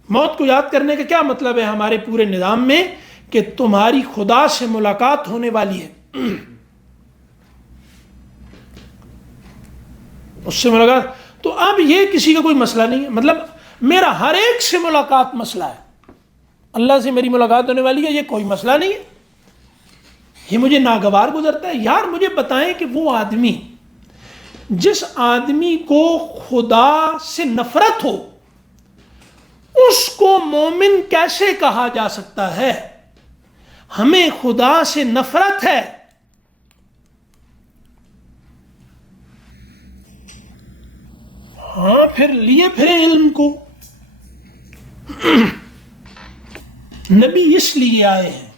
موت کو یاد کرنے کا کیا مطلب ہے ہمارے پورے نظام میں؟ کہ تمہاری خدا سے ملاقات ہونے والی ہے، اس سے ملاقات. تو اب یہ کسی کا کوئی مسئلہ نہیں ہے. مطلب میرا ہر ایک سے ملاقات مسئلہ ہے. اللہ سے میری ملاقات ہونے والی ہے، یہ کوئی مسئلہ نہیں ہے. یہ مجھے ناگوار گزرتا ہے. یار مجھے بتائیں کہ وہ آدمی، جس آدمی کو خدا سے نفرت ہو، اس کو مومن کیسے کہا جا سکتا ہے؟ ہمیں خدا سے نفرت ہے. ہاں پھر لیے پھرے علم کو. نبی اس لیے آئے ہیں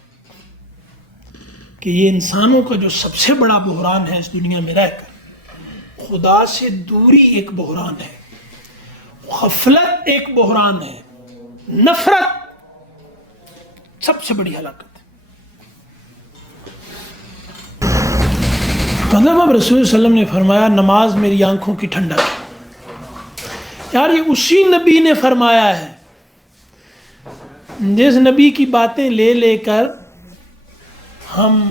کہ یہ انسانوں کا جو سب سے بڑا بحران ہے اس دنیا میں رہ کر، خدا سے دوری ایک بحران ہے، غفلت ایک بحران ہے، نفرت سب سے بڑی ہلاکت ہے. مطلب اب رسول صلی اللہ علیہ وسلم نے فرمایا نماز میری آنکھوں کی ٹھنڈک ہے. یار یہ اسی نبی نے فرمایا ہے جس نبی کی باتیں لے لے کر ہم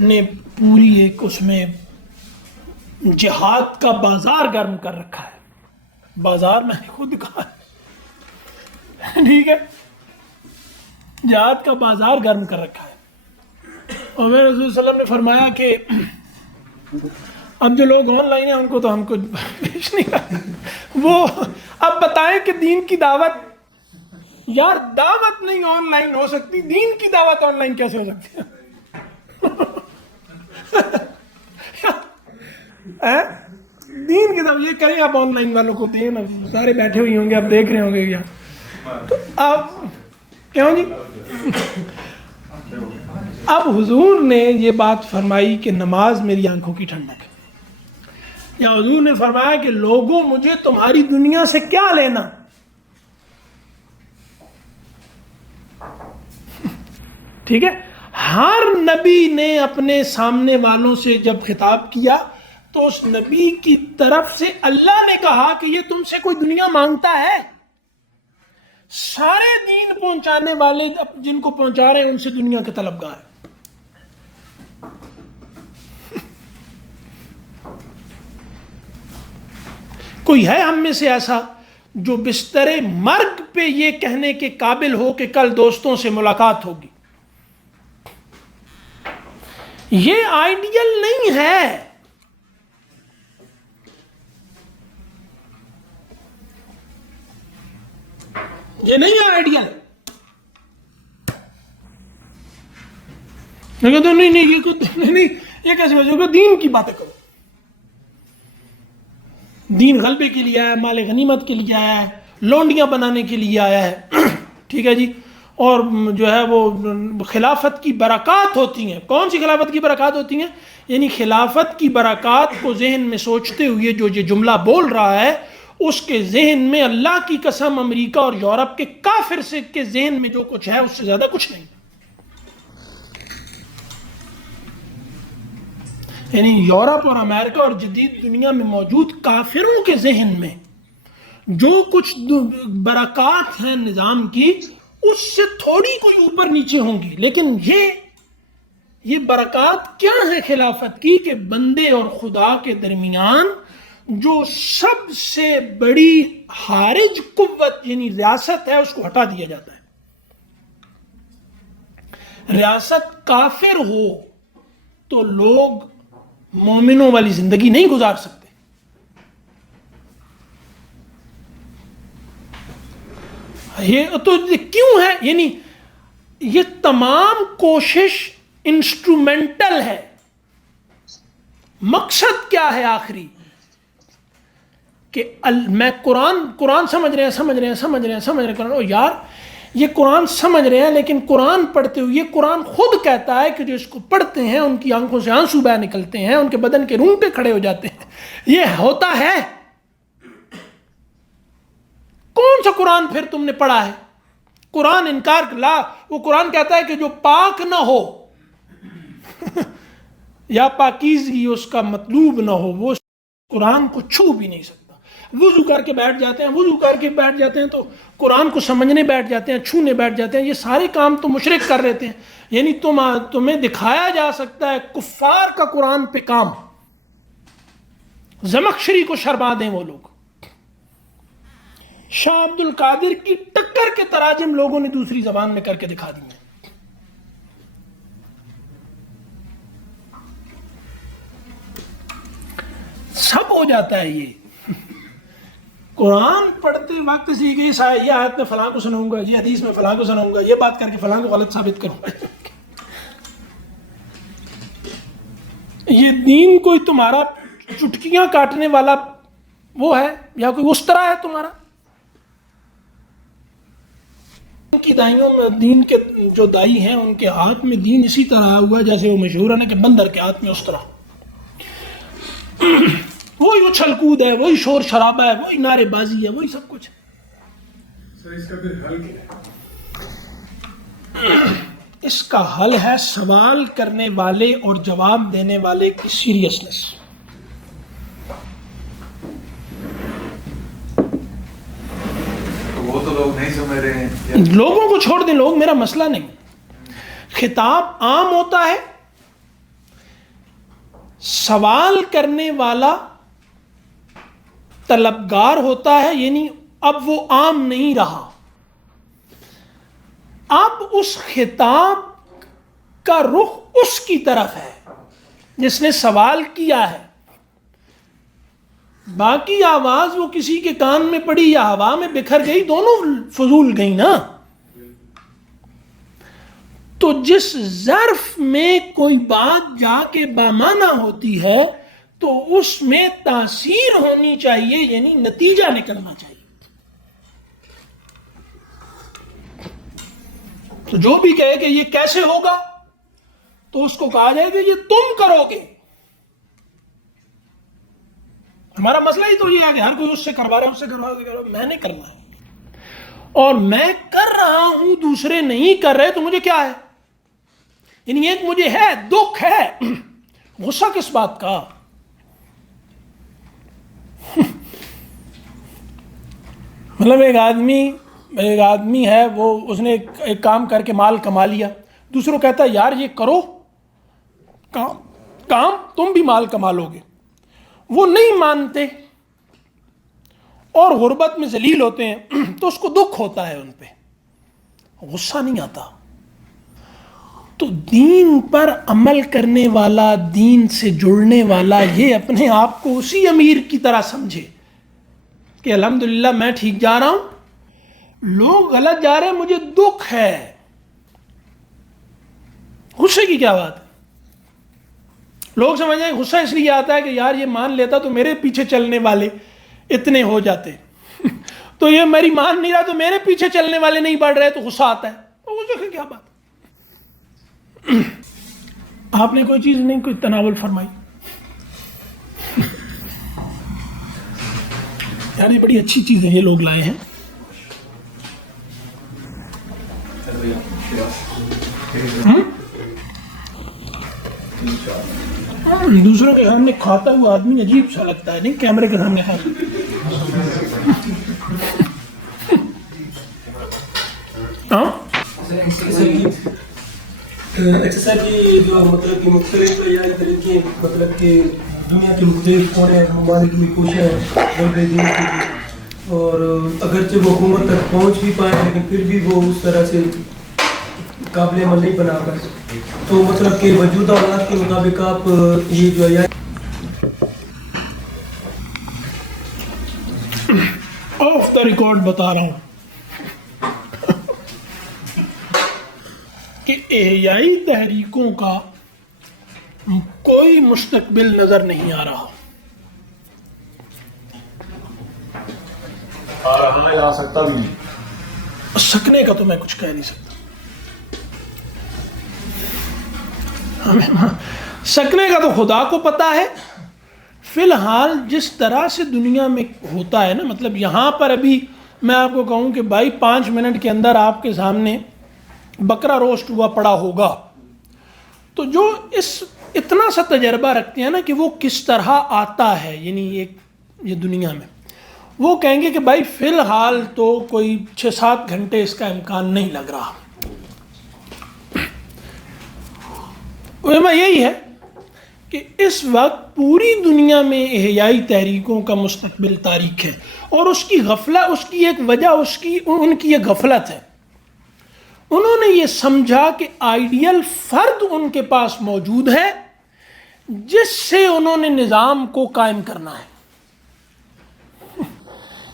نے پوری ایک اس میں جہاد کا بازار گرم کر رکھا ہے. بازار میں نے خود کہا ہے، ٹھیک ہے، جہاد کا بازار گرم کر رکھا ہے. اور میرے رسول صلی اللہ علیہ وسلم نے فرمایا کہ اب جو لوگ آن لائن ہیں ان کو تو ہم کو پیش نہیں کرتے. وہ اب بتائیں کہ دین کی دعوت، یار دعوت نہیں آن لائن ہو سکتی، دین کی دعوت آن لائن کیسے ہو سکتی ہے؟ دین کی دعوت یہ کریں آپ آن لائن والوں کو دیں نا، سارے بیٹھے ہوئے ہوں گے، آپ دیکھ رہے ہوں گے. تو اب کیوں جی؟ اب حضور نے یہ بات فرمائی کہ نماز میری آنکھوں کی ٹھنڈک ہے، یا حضور نے فرمایا کہ لوگوں مجھے تمہاری دنیا سے کیا لینا؟ ٹھیک ہے. ہر نبی نے اپنے سامنے والوں سے جب خطاب کیا تو اس نبی کی طرف سے اللہ نے کہا کہ یہ تم سے کوئی دنیا مانگتا ہے. سارے دین پہنچانے والے جن کو پہنچا رہے ہیں ان سے دنیا کے طلبگار ہیں. کوئی ہے ہم میں سے ایسا جو بستر مرگ پہ یہ کہنے کے قابل ہو کہ کل دوستوں سے ملاقات ہوگی؟ یہ آئیڈیل نہیں ہے. یہ نہیں ہے آئیڈیل. نہیں یہ کیسے ہو؟ دین کی باتیں کرو. دین غلبے کے لیے آیا ہے، مال غنیمت کے لیے آیا ہے، لونڈیاں بنانے کے لیے آیا ہے. ٹھیک ہے جی. اور جو ہے وہ خلافت کی برکات ہوتی ہیں. کون سی خلافت کی برکات ہوتی ہیں؟ یعنی خلافت کی برکات کو ذہن میں سوچتے ہوئے جو یہ جملہ بول رہا ہے، اس کے ذہن میں اللہ کی قسم امریکہ اور یورپ کے کافر سے کے ذہن میں جو کچھ ہے اس سے زیادہ کچھ نہیں. یعنی یورپ اور امریکہ اور جدید دنیا میں موجود کافروں کے ذہن میں جو کچھ برکات ہیں نظام کی، اس سے تھوڑی کوئی اوپر نیچے ہوں گی. لیکن یہ برکات کیا ہے خلافت کی؟ کہ بندے اور خدا کے درمیان جو سب سے بڑی حارج قوت یعنی ریاست ہے اس کو ہٹا دیا جاتا ہے. ریاست کافر ہو تو لوگ مومنوں والی زندگی نہیں گزار سکتے. یہ تو کیوں ہے؟ یعنی یہ تمام کوشش انسٹرومنٹل ہے. مقصد کیا ہے آخری؟ کہ میں قرآن سمجھ رہے ہیں یار یہ قرآن سمجھ رہے ہیں، لیکن قرآن پڑھتے ہوئے یہ قرآن خود کہتا ہے کہ جو اس کو پڑھتے ہیں ان کی آنکھوں سے آنسو بہہ نکلتے ہیں، ان کے بدن کے رونگٹے کھڑے ہو جاتے ہیں. یہ ہوتا ہے؟ کون سا قرآن پھر تم نے پڑھا ہے؟ قرآن انکار لا، وہ قرآن کہتا ہے کہ جو پاک نہ ہو یا پاکیزگی اس کا مطلوب نہ ہو وہ قرآن کو چھو بھی نہیں سکتا. وضو کر کے بیٹھ جاتے ہیں تو قرآن کو سمجھنے بیٹھ جاتے ہیں، چھونے بیٹھ جاتے ہیں. یہ سارے کام تو مشرک کر رہتے ہیں. یعنی تمہیں دکھایا جا سکتا ہے کفار کا قرآن پہ کام. زمخشری کو شرما دیں وہ لوگ. شاہ عبد القادر کی ٹکر کے تراجم لوگوں نے دوسری زبان میں کر کے دکھا دی ہیں. سب ہو جاتا ہے. یہ قرآن پڑھتے وقت سی کہ یہ آیت میں فلاں کو سناؤں گا، یہ حدیث میں فلاں کو سناؤں گا، یہ بات کر کے فلاں کو غلط ثابت کروں گا. یہ دین کوئی تمہارا چٹکیاں کاٹنے والا وہ ہے یا کوئی اس طرح ہے تمہارا؟ کی دائیوں میں دین کے جو دائی ہیں ان کے ہاتھ میں دین اسی طرح ہوا جیسے وہ مشہور ہے نا کہ بندر کے ہاتھ میں اس طرح. وہی اچھل کود ہے، وہی شور شرابہ ہے، وہی نعرے بازی ہے، وہی سب کچھ. اس کا پھر حل کیا ہے؟ اس کا حل ہے سوال کرنے والے اور جواب دینے والے کی سیریسنس. وہ تو لوگ نہیں سمجھ رہے ہیں. لوگوں کو چھوڑ دیں، لوگ میرا مسئلہ نہیں. خطاب عام ہوتا ہے، سوال کرنے والا طلبگار ہوتا ہے. یعنی اب وہ عام نہیں رہا، اب اس خطاب کا رخ اس کی طرف ہے جس نے سوال کیا ہے. باقی آواز وہ کسی کے کان میں پڑی یا ہوا میں بکھر گئی، دونوں فضول گئی نا. تو جس ظرف میں کوئی بات جا کے بامعنی ہوتی ہے تو اس میں تاثیر ہونی چاہیے، یعنی نتیجہ نکلنا چاہیے. تو جو بھی کہے کہ یہ کیسے ہوگا تو اس کو کہا جائے کہ یہ تم کرو گے. ہمارا مسئلہ ہی تو یہ ہے کہ ہر کوئی اس سے کروا رہا ہے، اس سے کروا رہا ہے. میں نے کرنا ہے اور میں کر رہا ہوں، دوسرے نہیں کر رہے تو مجھے کیا ہے؟ یعنی ایک مجھے ہے دکھ ہے، غصہ کس بات کا؟ مطلب ایک آدمی ہے، وہ اس نے ایک کام کر کے مال کما لیا، دوسروں کہتا ہے یار یہ کرو کام تم بھی مال کما لو گے. وہ نہیں مانتے اور غربت میں ذلیل ہوتے ہیں تو اس کو دکھ ہوتا ہے، ان پہ غصہ نہیں آتا. تو دین پر عمل کرنے والا، دین سے جڑنے والا، یہ اپنے آپ کو اسی امیر کی طرح سمجھے کہ الحمدللہ میں ٹھیک جا رہا ہوں، لوگ غلط جا رہے ہیں، مجھے دکھ ہے. غصے کی کیا بات ہے؟ لوگ سمجھ جائیں غصہ اس لیے آتا ہے کہ یار یہ مان لیتا تو میرے پیچھے چلنے والے اتنے ہو جاتے. تو یہ میری مان نہیں رہا تو میرے پیچھے چلنے والے نہیں بڑھ رہے تو غصہ آتا ہے. غصے کی کیا بات؟ آپ نے کوئی چیز نہیں کوئی تناول فرمائی؟ یار یہ بڑی اچھی چیز ہے یہ لوگ لائے ہیں. دوسروں کے سامنے کھاتا ہوا آدمی عجیب سا لگتا ہے، نہیں کیمرے کے سامنے ہے. ہاں اچھا سر، یہ جو مطلب کہ مختلف طریقے مطلب کہ دنیا کے مختلف کونے ممالک میں کوشاں ہیں غرب دین کی، اور اگرچہ وہ حکومت تک پہنچ بھی پائیں لیکن پھر بھی وہ اس طرح سے قابل عمل نہیں بنا کر، تو مطلب کہ موجودہ حالات کے مطابق آپ یہ جو ہے آف دا ریکارڈ بتا رہا ہوں کہ احیائی تحریکوں کا کوئی مستقبل نظر نہیں آ رہا، آ سکتا بھی نہیں۔ سکنے کا تو میں کچھ کہہ نہیں سکتا، سکنے کا تو خدا کو پتا ہے۔ فی الحال جس طرح سے دنیا میں ہوتا ہے نا، مطلب یہاں پر ابھی میں آپ کو کہوں کہ بھائی 5 منٹ کے اندر آپ کے سامنے بکرا روسٹ ہوا پڑا ہوگا، تو جو اتنا سا تجربہ رکھتے ہیں نا کہ وہ کس طرح آتا ہے، یعنی یہ دنیا میں، وہ کہیں گے کہ بھائی فی الحال تو کوئی 6-7 گھنٹے اس کا امکان نہیں لگ رہا۔ یہی ہے کہ اس وقت پوری دنیا میں احیائی تحریکوں کا مستقبل تاریک ہے، اور اس کی ایک وجہ ان کی ایک غفلت ہے۔ انہوں نے یہ سمجھا کہ آئیڈیل فرد ان کے پاس موجود ہے جس سے انہوں نے نظام کو قائم کرنا ہے۔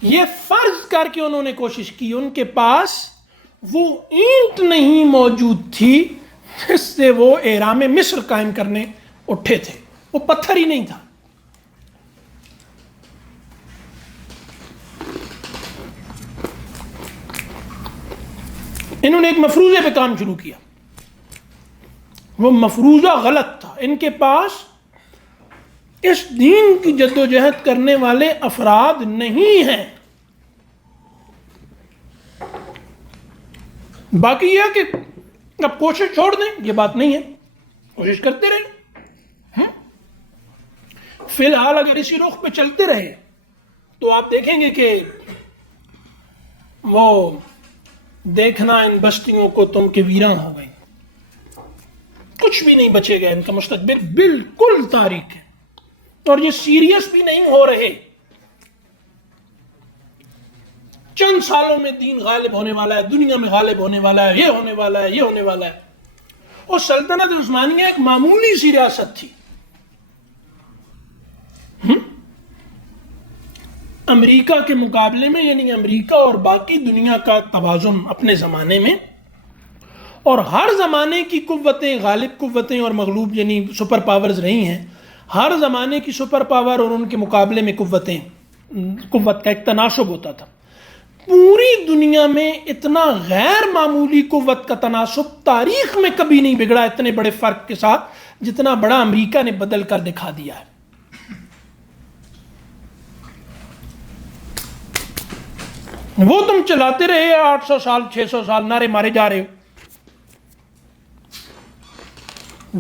یہ فرض کر کے انہوں نے کوشش کی، ان کے پاس وہ اینٹ نہیں موجود تھی جس سے وہ اہرام مصر قائم کرنے اٹھے تھے، وہ پتھر ہی نہیں تھا۔ انہوں نے ایک مفروضے پہ کام شروع کیا، وہ مفروضہ غلط تھا۔ ان کے پاس اس دین کی جدوجہد کرنے والے افراد نہیں ہیں۔ باقی یہ کہ اب کوشش چھوڑ دیں، یہ بات نہیں ہے، کوشش کرتے رہیں۔ فی الحال اگر اسی رخ پہ چلتے رہے تو آپ دیکھیں گے کہ وہ دیکھنا ان بستیوں کو تم کے ویراں ہو گئی، کچھ بھی نہیں بچے گا، ان کا مستقبل بالکل تاریک ہے، اور یہ سیریس بھی نہیں ہو رہے۔ چند سالوں میں دین غالب ہونے والا ہے، دنیا میں غالب ہونے والا ہے، یہ ہونے والا ہے، یہ ہونے والا ہے۔ اور سلطنت عثمانیہ ایک معمولی سی ریاست تھی، امریکہ کے مقابلے میں، یعنی امریکہ اور باقی دنیا کا توازن اپنے زمانے میں، اور ہر زمانے کی قوتیں، غالب قوتیں اور مغلوب یعنی سپر پاورز رہی ہیں، ہر زمانے کی سپر پاور اور ان کے مقابلے میں قوت کا ایک تناسب ہوتا تھا۔ پوری دنیا میں اتنا غیر معمولی قوت کا تناسب تاریخ میں کبھی نہیں بگڑا اتنے بڑے فرق کے ساتھ جتنا بڑا امریکہ نے بدل کر دکھا دیا ہے۔ وہ تم چلاتے رہے 800 سال 600 سال نعرے مارے جا رہے ہو۔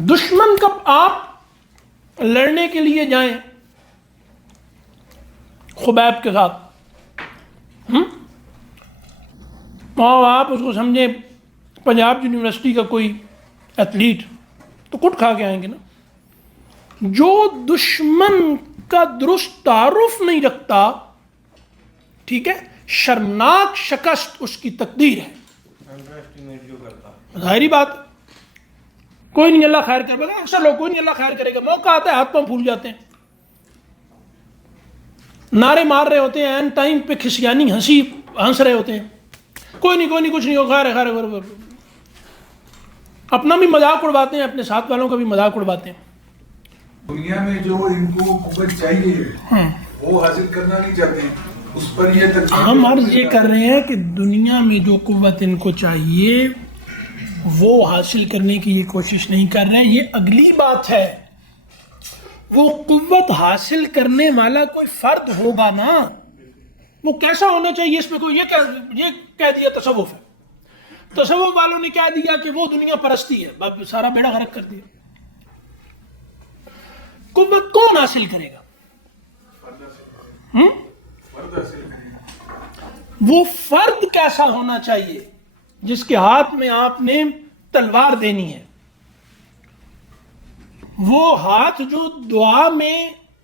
دشمن کب آپ لڑنے کے لیے جائیں خبیب کے ساتھ، اور آپ اس کو سمجھیں پنجاب یونیورسٹی کا کوئی ایتھلیٹ، تو کٹ کھا کے آئیں گے نا۔ جو دشمن کا درست تعارف نہیں رکھتا، ٹھیک ہے، شرمناک شکست اس کی تقدیر ہے، ظاہری بات۔ کوئی نہیں اللہ خیر کرے گا، اکثر لوگ کوئی نہیں اللہ خیر کرے گا، موقع آتا ہے ہاتھ پاؤں پھول جاتے ہیں، نعرے مار رہے ہوتے ہیں، این ٹائم پہ کھسیانی ہنس رہے ہوتے ہیں، کوئی نہیں کچھ نہیں ہو، خیر ہے، اپنا بھی مذاق اڑواتے ہیں، اپنے ساتھ والوں کا بھی مذاق اڑواتے ہیں۔ دنیا میں جو ان کو قوت چاہیے وہ حاصل کرنا نہیں چاہتے ہیں، اس پر یہ ہم عرض یہ کر رہے ہیں کہ دنیا میں جو قوت ان کو چاہیے وہ حاصل کرنے کی یہ کوشش نہیں کر رہے ہیں۔ یہ اگلی بات ہے، وہ قوت حاصل کرنے والا کوئی فرد ہوگا نا، وہ کیسا ہونا چاہیے؟ اس میں کوئی یہ کہہ دیا تصوف ہے، تصوف والوں نے کہہ دیا کہ وہ دنیا پرستی ہے، باپ سارا بیڑا غرق کر دیا۔ قوت کون حاصل کرے گا؟ وہ فرد کیسا ہونا چاہیے جس کے ہاتھ میں آپ نے تلوار دینی ہے؟ وہ ہاتھ جو دعا میں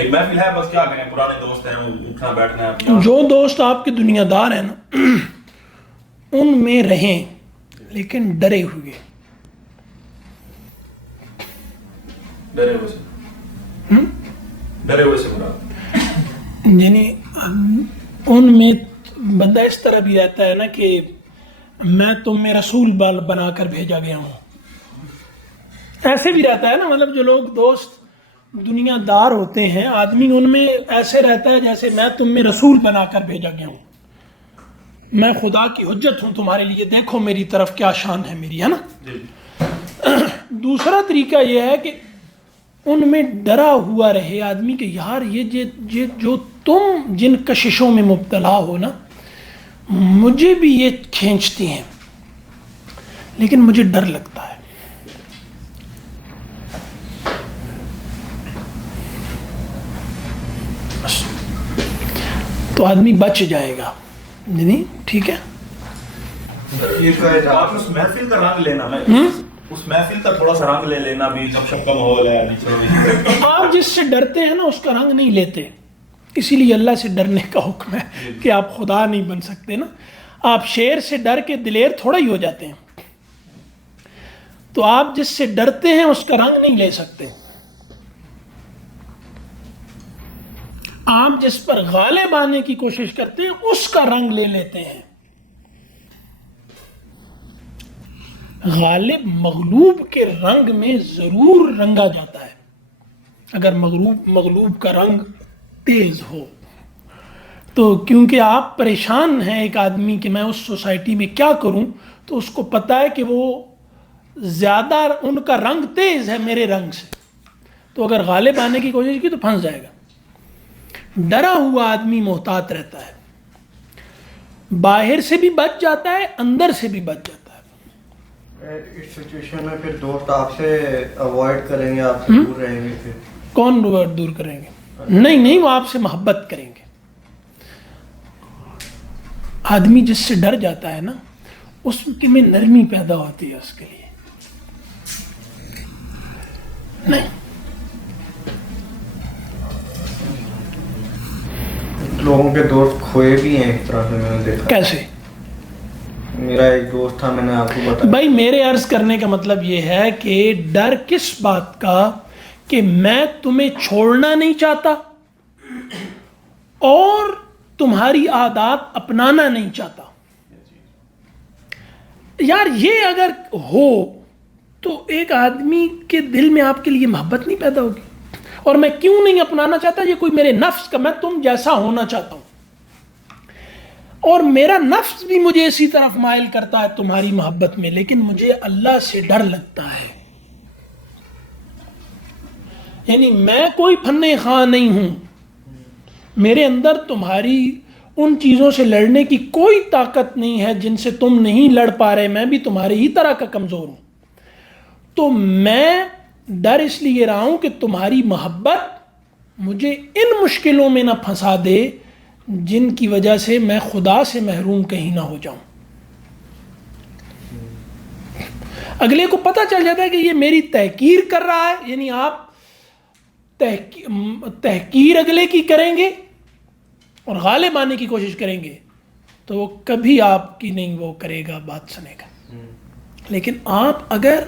ایک محفل ہے بس کیا کریں پرانے دوست ہیں اٹھنا بیٹھنا ہے جو دوست آپ کے دنیا دار ہیں نا ان میں رہیں لیکن ڈرے ہوئے. ڈرے ہوئے سے ڈرے ہوئے سے مراد یعنی ان میں بندہ اس طرح بھی رہتا ہے نا کہ میں تمہیں رسول بنا کر بھیجا گیا ہوں. ایسے بھی رہتا ہے نا, مطلب جو لوگ دوست دنیا دار ہوتے ہیں آدمی ان میں ایسے رہتا ہے جیسے میں تم میں رسول بنا کر بھیجا گیا ہوں, میں خدا کی حجت ہوں تمہارے لیے, دیکھو میری طرف کیا شان ہے میری, ہے نا. دوسرا طریقہ یہ ہے کہ ان میں ڈرا ہوا رہے آدمی کہ یار یہ جو تم جن کششوں میں مبتلا ہو نا مجھے بھی یہ کھینچتی ہیں لیکن مجھے ڈر لگتا ہے. بس تو آدمی بچ جائے گا. نہیں ٹھیک ہے, آپ اس محفل کا رنگ لینا, میں اس محفل کا تھوڑا سا رنگ لے لینا بھی, جب شب کا ماحول ہے. آپ جس سے ڈرتے ہیں نا اس کا رنگ نہیں لیتے, اسی لیے اللہ سے ڈرنے کا حکم ہے کہ آپ خدا نہیں بن سکتے نا. آپ شیر سے ڈر کے دلیر تھوڑا ہی ہو جاتے ہیں, تو آپ جس سے ڈرتے ہیں اس کا رنگ نہیں لے سکتے. آپ جس پر غالب آنے کی کوشش کرتے ہیں اس کا رنگ لے لیتے ہیں. غالب مغلوب کے رنگ میں ضرور رنگا جاتا ہے اگر مغلوب کا رنگ تیز ہو. تو کیونکہ آپ پریشان ہیں ایک آدمی کہ میں اس سوسائٹی میں کیا کروں, تو اس کو پتا ہے کہ وہ زیادہ ان کا رنگ تیز ہے میرے رنگ سے, تو اگر غالب آنے کی کوشش کی تو پھنس جائے گا. ڈرا ہوا آدمی محتاط رہتا ہے, باہر سے بھی بچ جاتا ہے اندر سے بھی بچ جاتا ہے. اس سچویشن میں پھر دوست آپ سے اوائڈ کریں گے, آپ سے دور رہیں گے. پھر کون دور کریں گے؟ نہیں, وہ آپ سے محبت کریں گے. آدمی جس سے ڈر جاتا ہے نا اس میں نرمی پیدا ہوتی ہے اس کے لیے. نہیں لوگوں کے دوست کھوئے بھی ہیں ایک طرح سے, میں نے دیکھا. کیسے؟ میرا ایک دوست تھا, میں نے آپ کو بتایا. بھائی میرے عرض کرنے کا مطلب یہ ہے کہ ڈر کس بات کا کہ میں تمہیں چھوڑنا نہیں چاہتا اور تمہاری عادات اپنانا نہیں چاہتا. یار یہ اگر ہو تو ایک آدمی کے دل میں آپ کے لیے محبت نہیں پیدا ہوگی. اور میں کیوں نہیں اپنانا چاہتا, یہ کوئی میرے نفس کا, میں تم جیسا ہونا چاہتا ہوں اور میرا نفس بھی مجھے اسی طرف مائل کرتا ہے تمہاری محبت میں, لیکن مجھے اللہ سے ڈر لگتا ہے. یعنی میں کوئی فن خواہ نہیں ہوں, میرے اندر تمہاری ان چیزوں سے لڑنے کی کوئی طاقت نہیں ہے جن سے تم نہیں لڑ پا رہے, میں بھی تمہاری ہی طرح کا کمزور ہوں. تو میں ڈر اس لیے رہا ہوں کہ تمہاری محبت مجھے ان مشکلوں میں نہ پھنسا دے جن کی وجہ سے میں خدا سے محروم کہیں نہ ہو جاؤں. اگلے کو پتہ چل جاتا ہے کہ یہ میری تحقیر کر رہا ہے, یعنی آپ تحقیر اگلے کی کریں گے اور غالب آنے کی کوشش کریں گے تو وہ کبھی آپ کی نہیں وہ کرے گا, بات سنے گا. لیکن آپ اگر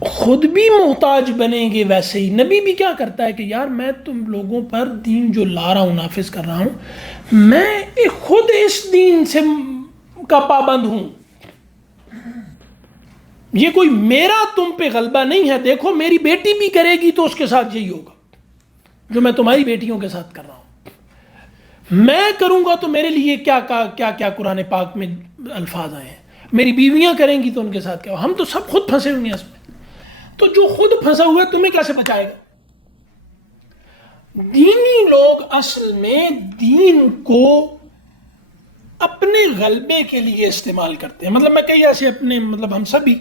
خود بھی محتاج بنیں گے, ویسے ہی نبی بھی کیا کرتا ہے کہ یار میں تم لوگوں پر دین جو لا رہا ہوں, نافذ کر رہا ہوں, میں خود اس دین سے کا پابند ہوں, یہ کوئی میرا تم پہ غلبہ نہیں ہے. دیکھو میری بیٹی بھی کرے گی تو اس کے ساتھ یہی ہوگا جو میں تمہاری بیٹیوں کے ساتھ کر رہا ہوں. میں کروں گا تو میرے لیے کیا کیا قرآن پاک میں الفاظ آئے ہیں, میری بیویاں کریں گی تو ان کے ساتھ کیا. ہم تو سب خود پھنسے ہوئے ہیں اس میں. تو جو خود پھنسا ہوا ہے تمہیں کیسے بچائے گا؟ دینی لوگ اصل میں دین کو اپنے غلبے کے لیے استعمال کرتے ہیں. مطلب میں کئی ایسے اپنے ہم سبھی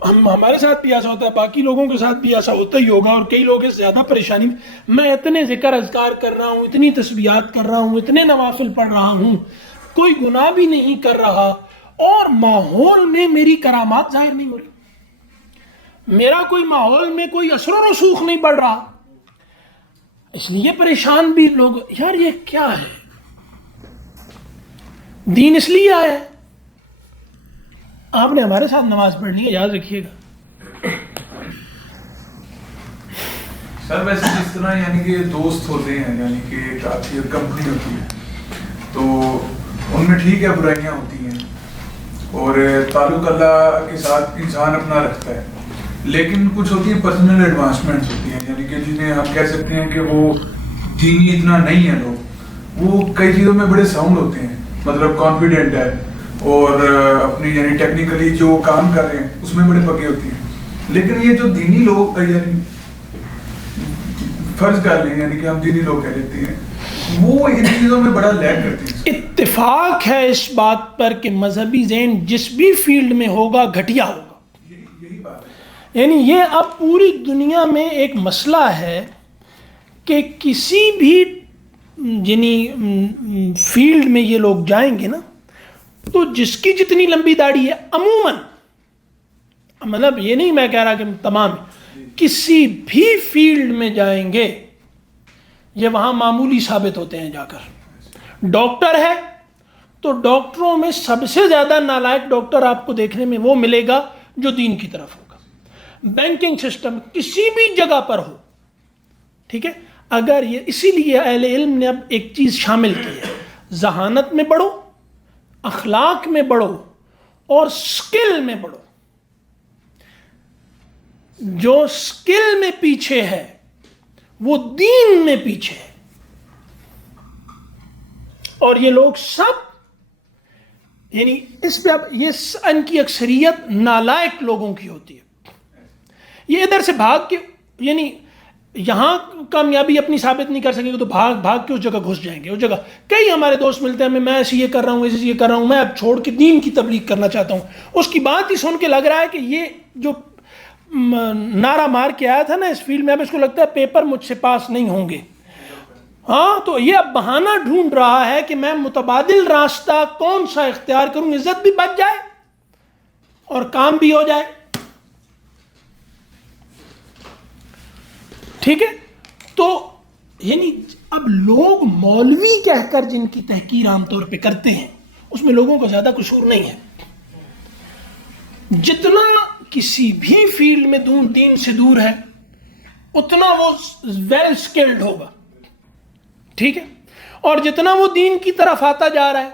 ہمارے ساتھ بھی ایسا ہوتا ہے, باقی لوگوں کے ساتھ بھی ایسا ہوتا ہی ہوگا, اور کئی لوگ اس زیادہ پریشانی میں اتنے ذکر اذکار کر رہا ہوں, اتنی تسبیحات کر رہا ہوں, اتنے نوافل پڑھ رہا ہوں, کوئی گناہ بھی نہیں کر رہا, اور ماحول میں میری کرامات ظاہر نہیں ہو رہی, میرا کوئی ماحول میں کوئی اثر و رسوخ نہیں پڑ رہا, اس لیے پریشان بھی لوگ، یار یہ کیا ہے؟ دین اس لیے آیا ہے. آپ نے ہمارے ساتھ نماز پڑھنی ہے، یاد رکھیے گا. سر ویسے جس طرح یعنی کہ دوست ہوتے ہیں، یعنی کہ ایک آپ کی کمپنی ہوتی ہے تو ان میں ٹھیک ہے برائیاں ہوتی ہیں اور تعلق اللہ کے ساتھ انسان اپنا رکھتا ہے، لیکن کچھ ہوتی ہیں پرسنل ایڈوانسمنٹس ہوتی ہیں، یعنی کہ جنہیں ہم کہہ سکتے ہیں کہ وہ دینی اتنا نہیں ہے. لوگ وہ کئی چیزوں میں بڑے ساؤنڈ ہوتے ہیں، مطلب کانفیڈنٹ ہے اور اپنی یعنی ٹیکنیکلی جو کام کر رہے ہیں اس میں بڑے پکے ہوتے ہیں، لیکن یہ جو دینی لوگ یعنی فرض کر لیں یعنی کہ ہم دینی لوگ کہہ لیتے ہیں، وہ ان چیزوں میں بڑا لیگ کرتے ہیں. اتفاق ہے اس بات پر کہ مذہبی ذہن جس بھی فیلڈ میں ہوگا گھٹیا ہوگا. یہی بات ہے. یعنی یہ اب پوری دنیا میں ایک مسئلہ ہے کہ کسی بھی یعنی فیلڈ میں یہ لوگ جائیں گے نا، تو جس کی جتنی لمبی داڑھی ہے عموماً، مطلب یہ نہیں میں کہہ رہا کہ تمام، کسی بھی فیلڈ میں جائیں گے یہ وہاں معمولی ثابت ہوتے ہیں. جا کر ڈاکٹر ہے تو ڈاکٹروں میں سب سے زیادہ نالائق ڈاکٹر آپ کو دیکھنے میں وہ ملے گا جو دین کی طرف ہوگا. بینکنگ سسٹم کسی بھی جگہ پر ہو، ٹھیک ہے. اگر یہ اسی لیے اہل علم نے اب ایک چیز شامل کی ہے، ذہانت میں بڑھو، اخلاق میں بڑھو اور سکل میں بڑھو. جو سکل میں پیچھے ہے وہ دین میں پیچھے ہے. اور یہ لوگ سب یعنی اس پہ اب یہ ان کی اکثریت نالائق لوگوں کی ہوتی ہے. یہ ادھر سے بھاگ کے یعنی یہاں کامیابی اپنی ثابت نہیں کر سکیں گے تو بھاگ کے اس جگہ گھس جائیں گے. اس جگہ کئی ہمارے دوست ملتے ہیں، میں ایسے یہ کر رہا ہوں، ایسے یہ کر رہا ہوں، میں اب چھوڑ کے دین کی تبلیغ کرنا چاہتا ہوں. اس کی بات ہی سن کے لگ رہا ہے کہ یہ جو نعرہ مار کے آیا تھا نا اس فیلڈ میں، اب اس کو لگتا ہے پیپر مجھ سے پاس نہیں ہوں گے. ہاں تو یہ اب بہانہ ڈھونڈ رہا ہے کہ میں متبادل راستہ کون سا اختیار کروں، عزت بھی بچ جائے اور کام بھی ہو جائے. ٹھیک ہے. تو یعنی اب لوگ مولوی کہہ کر جن کی تحقیر عام طور پہ کرتے ہیں اس میں لوگوں کا زیادہ قصور نہیں ہے. جتنا کسی بھی فیلڈ میں دین سے دور ہے اتنا وہ ویل سکلڈ ہوگا. ٹھیک ہے. اور جتنا وہ دین کی طرف آتا جا رہا ہے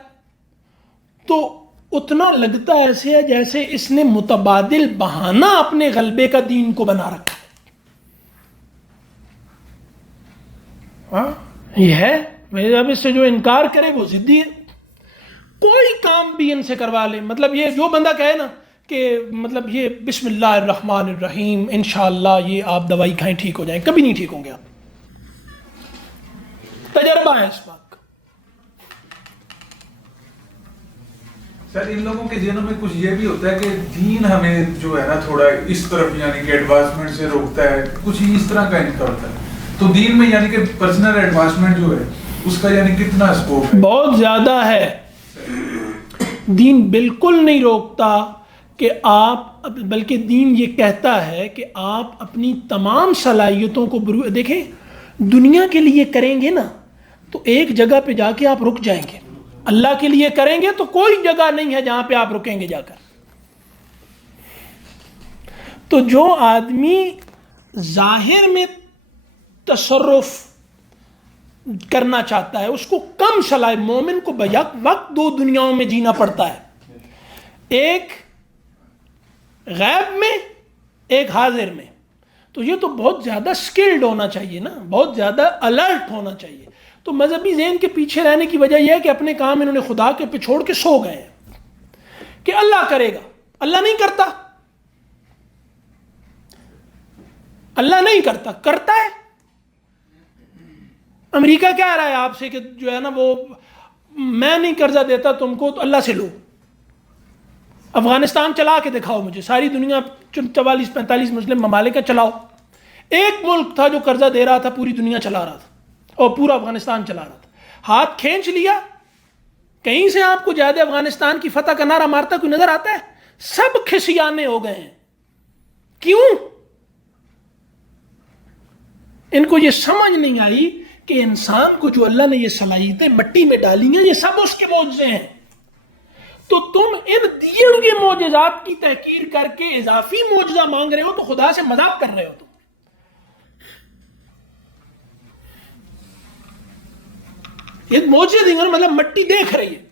تو اتنا لگتا ایسے ہے جیسے اس نے متبادل بہانہ اپنے غلبے کا دین کو بنا رکھا ہے. ہاں یہ ہے. اب اس سے جو انکار کرے وہ ضدی ہے. کوئی کام بھی ان سے کروا لے، مطلب یہ جو بندہ کہے نا کہ مطلب یہ بسم اللہ الرحمن الرحیم انشاءاللہ یہ آپ دوائی کھائیں ٹھیک ہو جائیں، کبھی نہیں ٹھیک ہوں گے آپ. تجربہ ہے اس بات کا. سر ان لوگوں کے ذہنوں میں کچھ یہ بھی ہوتا ہے کہ دین ہمیں جو ہے نا تھوڑا اس طرف یعنی کہ ایڈوانسمنٹ سے روکتا ہے، کچھ اس طرح کا ان کا ہوتا ہے. تو دین میں یعنی کہ پرسنل ایڈوانسمنٹ جو ہے اس کا یعنی کتنا اسکوپ ہے؟ بہت زیادہ ہے. دین بالکل نہیں روکتا کہ آپ، بلکہ دین یہ کہتا ہے کہ آپ اپنی تمام صلاحیتوں کو دیکھیں دنیا کے لیے کریں گے نا تو ایک جگہ پہ جا کے آپ رک جائیں گے. اللہ کے لیے کریں گے تو کوئی جگہ نہیں ہے جہاں پہ آپ رکیں گے جا کر. تو جو آدمی ظاہر میں تصرف کرنا چاہتا ہے اس کو کم صلاح، مومن کو بیک وقت دو دنیاؤں میں جینا پڑتا ہے، ایک غیب میں ایک حاضر میں. تو یہ تو بہت زیادہ سکلڈ ہونا چاہیے نا، بہت زیادہ الرٹ ہونا چاہیے. تو مذہبی ذہن کے پیچھے رہنے کی وجہ یہ ہے کہ اپنے کام انہوں نے خدا کے پہ چھوڑ کے سو گئے ہیں کہ اللہ کرے گا. اللہ نہیں کرتا، اللہ نہیں کرتا، کرتا ہے. امریکہ کہہ رہا ہے آپ سے کہ جو ہے نا وہ میں نہیں قرضہ دیتا تم کو تو اللہ سے لو. افغانستان چلا کے دکھاؤ مجھے، ساری دنیا 44-45 مسلم ممالک کا چلاؤ. ایک ملک تھا جو قرضہ دے رہا تھا، پوری دنیا چلا رہا تھا اور پورا افغانستان چلا رہا تھا. ہاتھ کھینچ لیا. کہیں سے آپ کو جہاد افغانستان کی فتح کا نعرہ مارتا کوئی نظر آتا ہے؟ سب کھسیانے ہو گئے ہیں. کیوں؟ ان کو یہ سمجھ نہیں آئی کہ انسان کو جو اللہ نے یہ صلاحیتیں مٹی میں ڈالی ہیں یہ سب اس کے معجزے ہیں. تو تم ان دیے ہوئے معجزات کی تحقیر کر کے اضافی معجزہ مانگ رہے ہو تو خدا سے مذاق کر رہے ہو. تم یہ معجزے دیں گے مطلب مٹی دیکھ رہی ہے,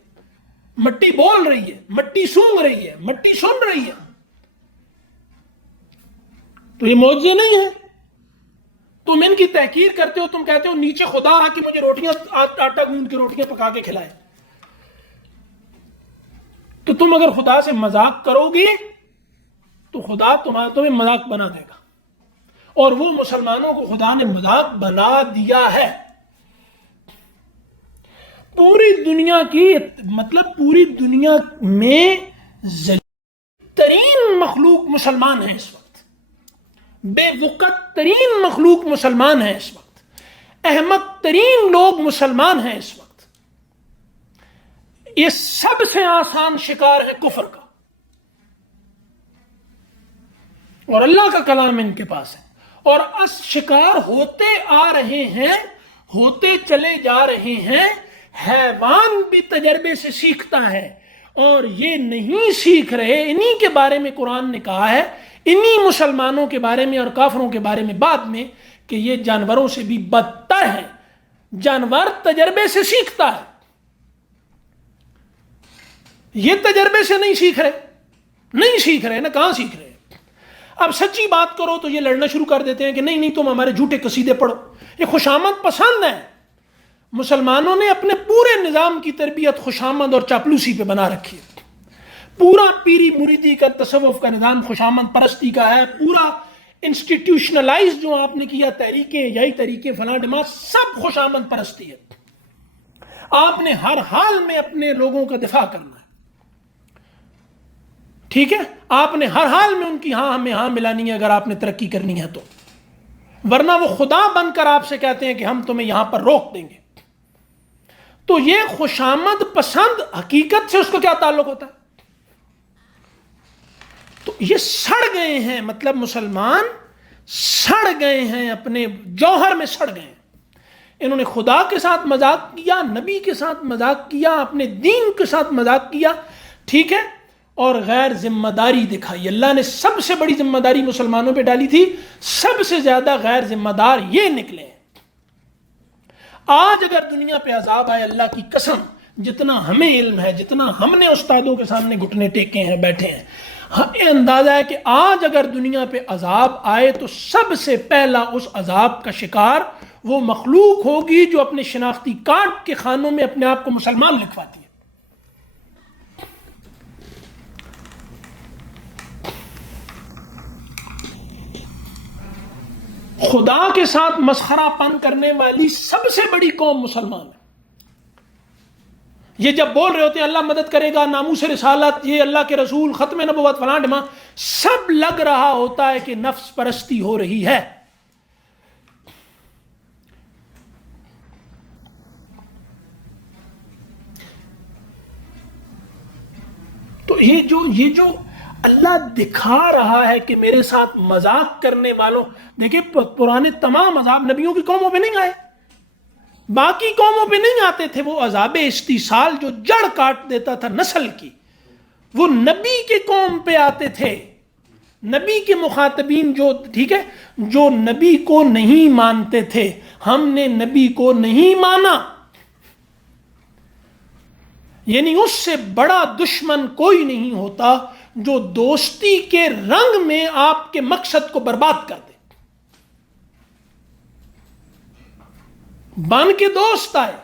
مٹی بول رہی ہے, مٹی سونگ رہی ہے, مٹی سن رہی ہے, تو یہ معجزے نہیں ہیں. تم ان کی تحقیر کرتے ہو, تم کہتے ہو نیچے خدا آ کے مجھے روٹیاں آٹا گوندھ کے روٹیاں پکا کے کھلائے. تو تم اگر خدا سے مذاق کرو گے تو خدا تمہیں مذاق بنا دے گا, اور وہ مسلمانوں کو خدا نے مذاق بنا دیا ہے. پوری دنیا کی مطلب پوری دنیا میں ذلیل ترین مخلوق مسلمان ہیں اس وقت, بے وقت ترین مخلوق مسلمان ہیں اس وقت, احمق ترین لوگ مسلمان ہیں اس وقت. یہ سب سے آسان شکار ہے کفر کا, اور اللہ کا کلام ان کے پاس ہے, اور اس شکار ہوتے آ رہے ہیں, ہوتے چلے جا رہے ہیں. حیوان بھی تجربے سے سیکھتا ہے, اور یہ نہیں سیکھ رہے. انہی کے بارے میں قرآن نے کہا ہے, انہی مسلمانوں کے بارے میں اور کافروں کے بارے میں بعد میں, کہ یہ جانوروں سے بھی بدتر ہیں. جانور تجربے سے سیکھتا ہے, یہ تجربے سے نہیں سیکھ رہے نا, کہاں سیکھ رہے. اب سچی بات کرو تو یہ لڑنا شروع کر دیتے ہیں کہ نہیں تم ہمارے جھوٹے قصیدے پڑھو. یہ خوشامد پسند ہے. مسلمانوں نے اپنے پورے نظام کی تربیت خوشامد اور چاپلوسی پہ بنا رکھی ہے. پورا پیری مریدی کا تصوف کا نظام خوشامد پرستی کا ہے. پورا انسٹیٹیوشنلائز جو آپ نے کیا, تحریکیں یہی طریقے فلاں ڈماغ, سب خوشامد پرستی ہے. آپ نے ہر حال میں اپنے لوگوں کا دفاع کرنا ہے, ٹھیک ہے. آپ نے ہر حال میں ان کی ہمیں ملانی ہے اگر آپ نے ترقی کرنی ہے تو, ورنہ وہ خدا بن کر آپ سے کہتے ہیں کہ ہم تمہیں یہاں پر روک دیں گے. تو یہ خوشامد پسند حقیقت سے اس کو کیا تعلق ہوتا ہے؟ تو یہ سڑ گئے ہیں, مطلب مسلمان سڑ گئے ہیں, اپنے جوہر میں سڑ گئے ہیں. انہوں نے خدا کے ساتھ مذاق کیا, نبی کے ساتھ مذاق کیا, اپنے دین کے ساتھ مذاق کیا, ٹھیک ہے, اور غیر ذمہ داری دکھائی. اللہ نے سب سے بڑی ذمہ داری مسلمانوں پہ ڈالی تھی, سب سے زیادہ غیر ذمہ دار یہ نکلے. آج اگر دنیا پہ عذاب آئے, اللہ کی قسم, جتنا ہمیں علم ہے, جتنا ہم نے استادوں کے سامنے گھٹنے ٹیکے ہیں, بیٹھے ہیں, یہ اندازہ ہے کہ آج اگر دنیا پہ عذاب آئے تو سب سے پہلا اس عذاب کا شکار وہ مخلوق ہوگی جو اپنے شناختی کارڈ کے خانوں میں اپنے آپ کو مسلمان لکھواتی ہے. خدا کے ساتھ مسخرہ پن کرنے والی سب سے بڑی قوم مسلمان ہے. یہ جب بول رہے ہوتے ہیں اللہ مدد کرے گا, ناموس رسالت, یہ اللہ کے رسول, ختم نبوت, فلاں ڈھماں, سب لگ رہا ہوتا ہے کہ نفس پرستی ہو رہی ہے. تو یہ جو اللہ دکھا رہا ہے کہ میرے ساتھ مذاق کرنے والوں, دیکھیں پرانے تمام عذاب نبیوں کی قوموں پہ نہیں آئے, باقی قوموں پہ نہیں آتے تھے. وہ عذاب استیصال جو جڑ کاٹ دیتا تھا نسل کی, وہ نبی کے قوم پہ آتے تھے. نبی کے مخاطبین جو, ٹھیک ہے, جو نبی کو نہیں مانتے تھے. ہم نے نبی کو نہیں مانا, یعنی اس سے بڑا دشمن کوئی نہیں ہوتا جو دوستی کے رنگ میں آپ کے مقصد کو برباد کر دے. بن کے دوست آئے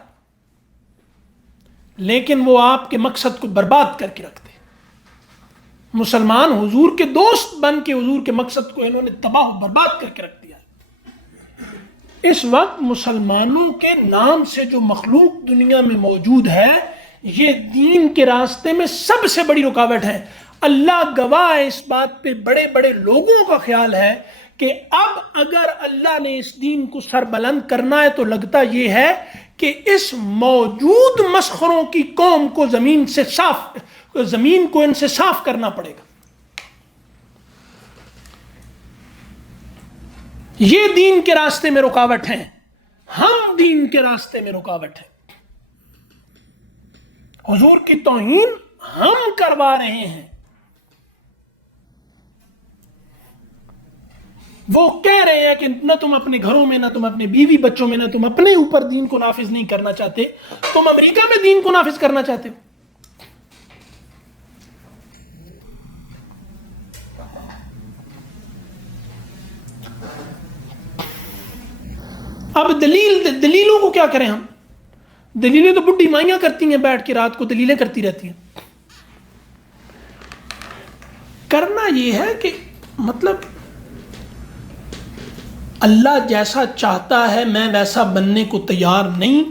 لیکن وہ آپ کے مقصد کو برباد کر کے رکھ دے. مسلمان حضور کے دوست بن کے حضور کے مقصد کو انہوں نے تباہ و برباد کر کے رکھ دیا. اس وقت مسلمانوں کے نام سے جو مخلوق دنیا میں موجود ہے, یہ دین کے راستے میں سب سے بڑی رکاوٹ ہے. اللہ گواہ ہے اس بات پہ, بڑے بڑے لوگوں کا خیال ہے کہ اب اگر اللہ نے اس دین کو سر بلند کرنا ہے تو لگتا یہ ہے کہ اس موجود مسخروں کی قوم کو زمین کو ان سے صاف کرنا پڑے گا. یہ دین کے راستے میں رکاوٹ ہیں، ہم دین کے راستے میں رکاوٹ ہیں، حضور کی توہین ہم کروا رہے ہیں۔ وہ کہہ رہے ہیں کہ نہ تم اپنے گھروں میں، نہ تم اپنے بیوی بچوں میں، نہ تم اپنے اوپر دین کو نافذ نہیں کرنا چاہتے، تم امریکہ میں دین کو نافذ کرنا چاہتے ہو۔ اب دلیلوں کو کیا کریں ہم؟ دلیلیں تو بڈھی مائیاں کرتی ہیں، بیٹھ کے رات کو دلیلیں کرتی رہتی ہیں۔ کرنا یہ ہے کہ مطلب اللہ جیسا چاہتا ہے میں ویسا بننے کو تیار نہیں،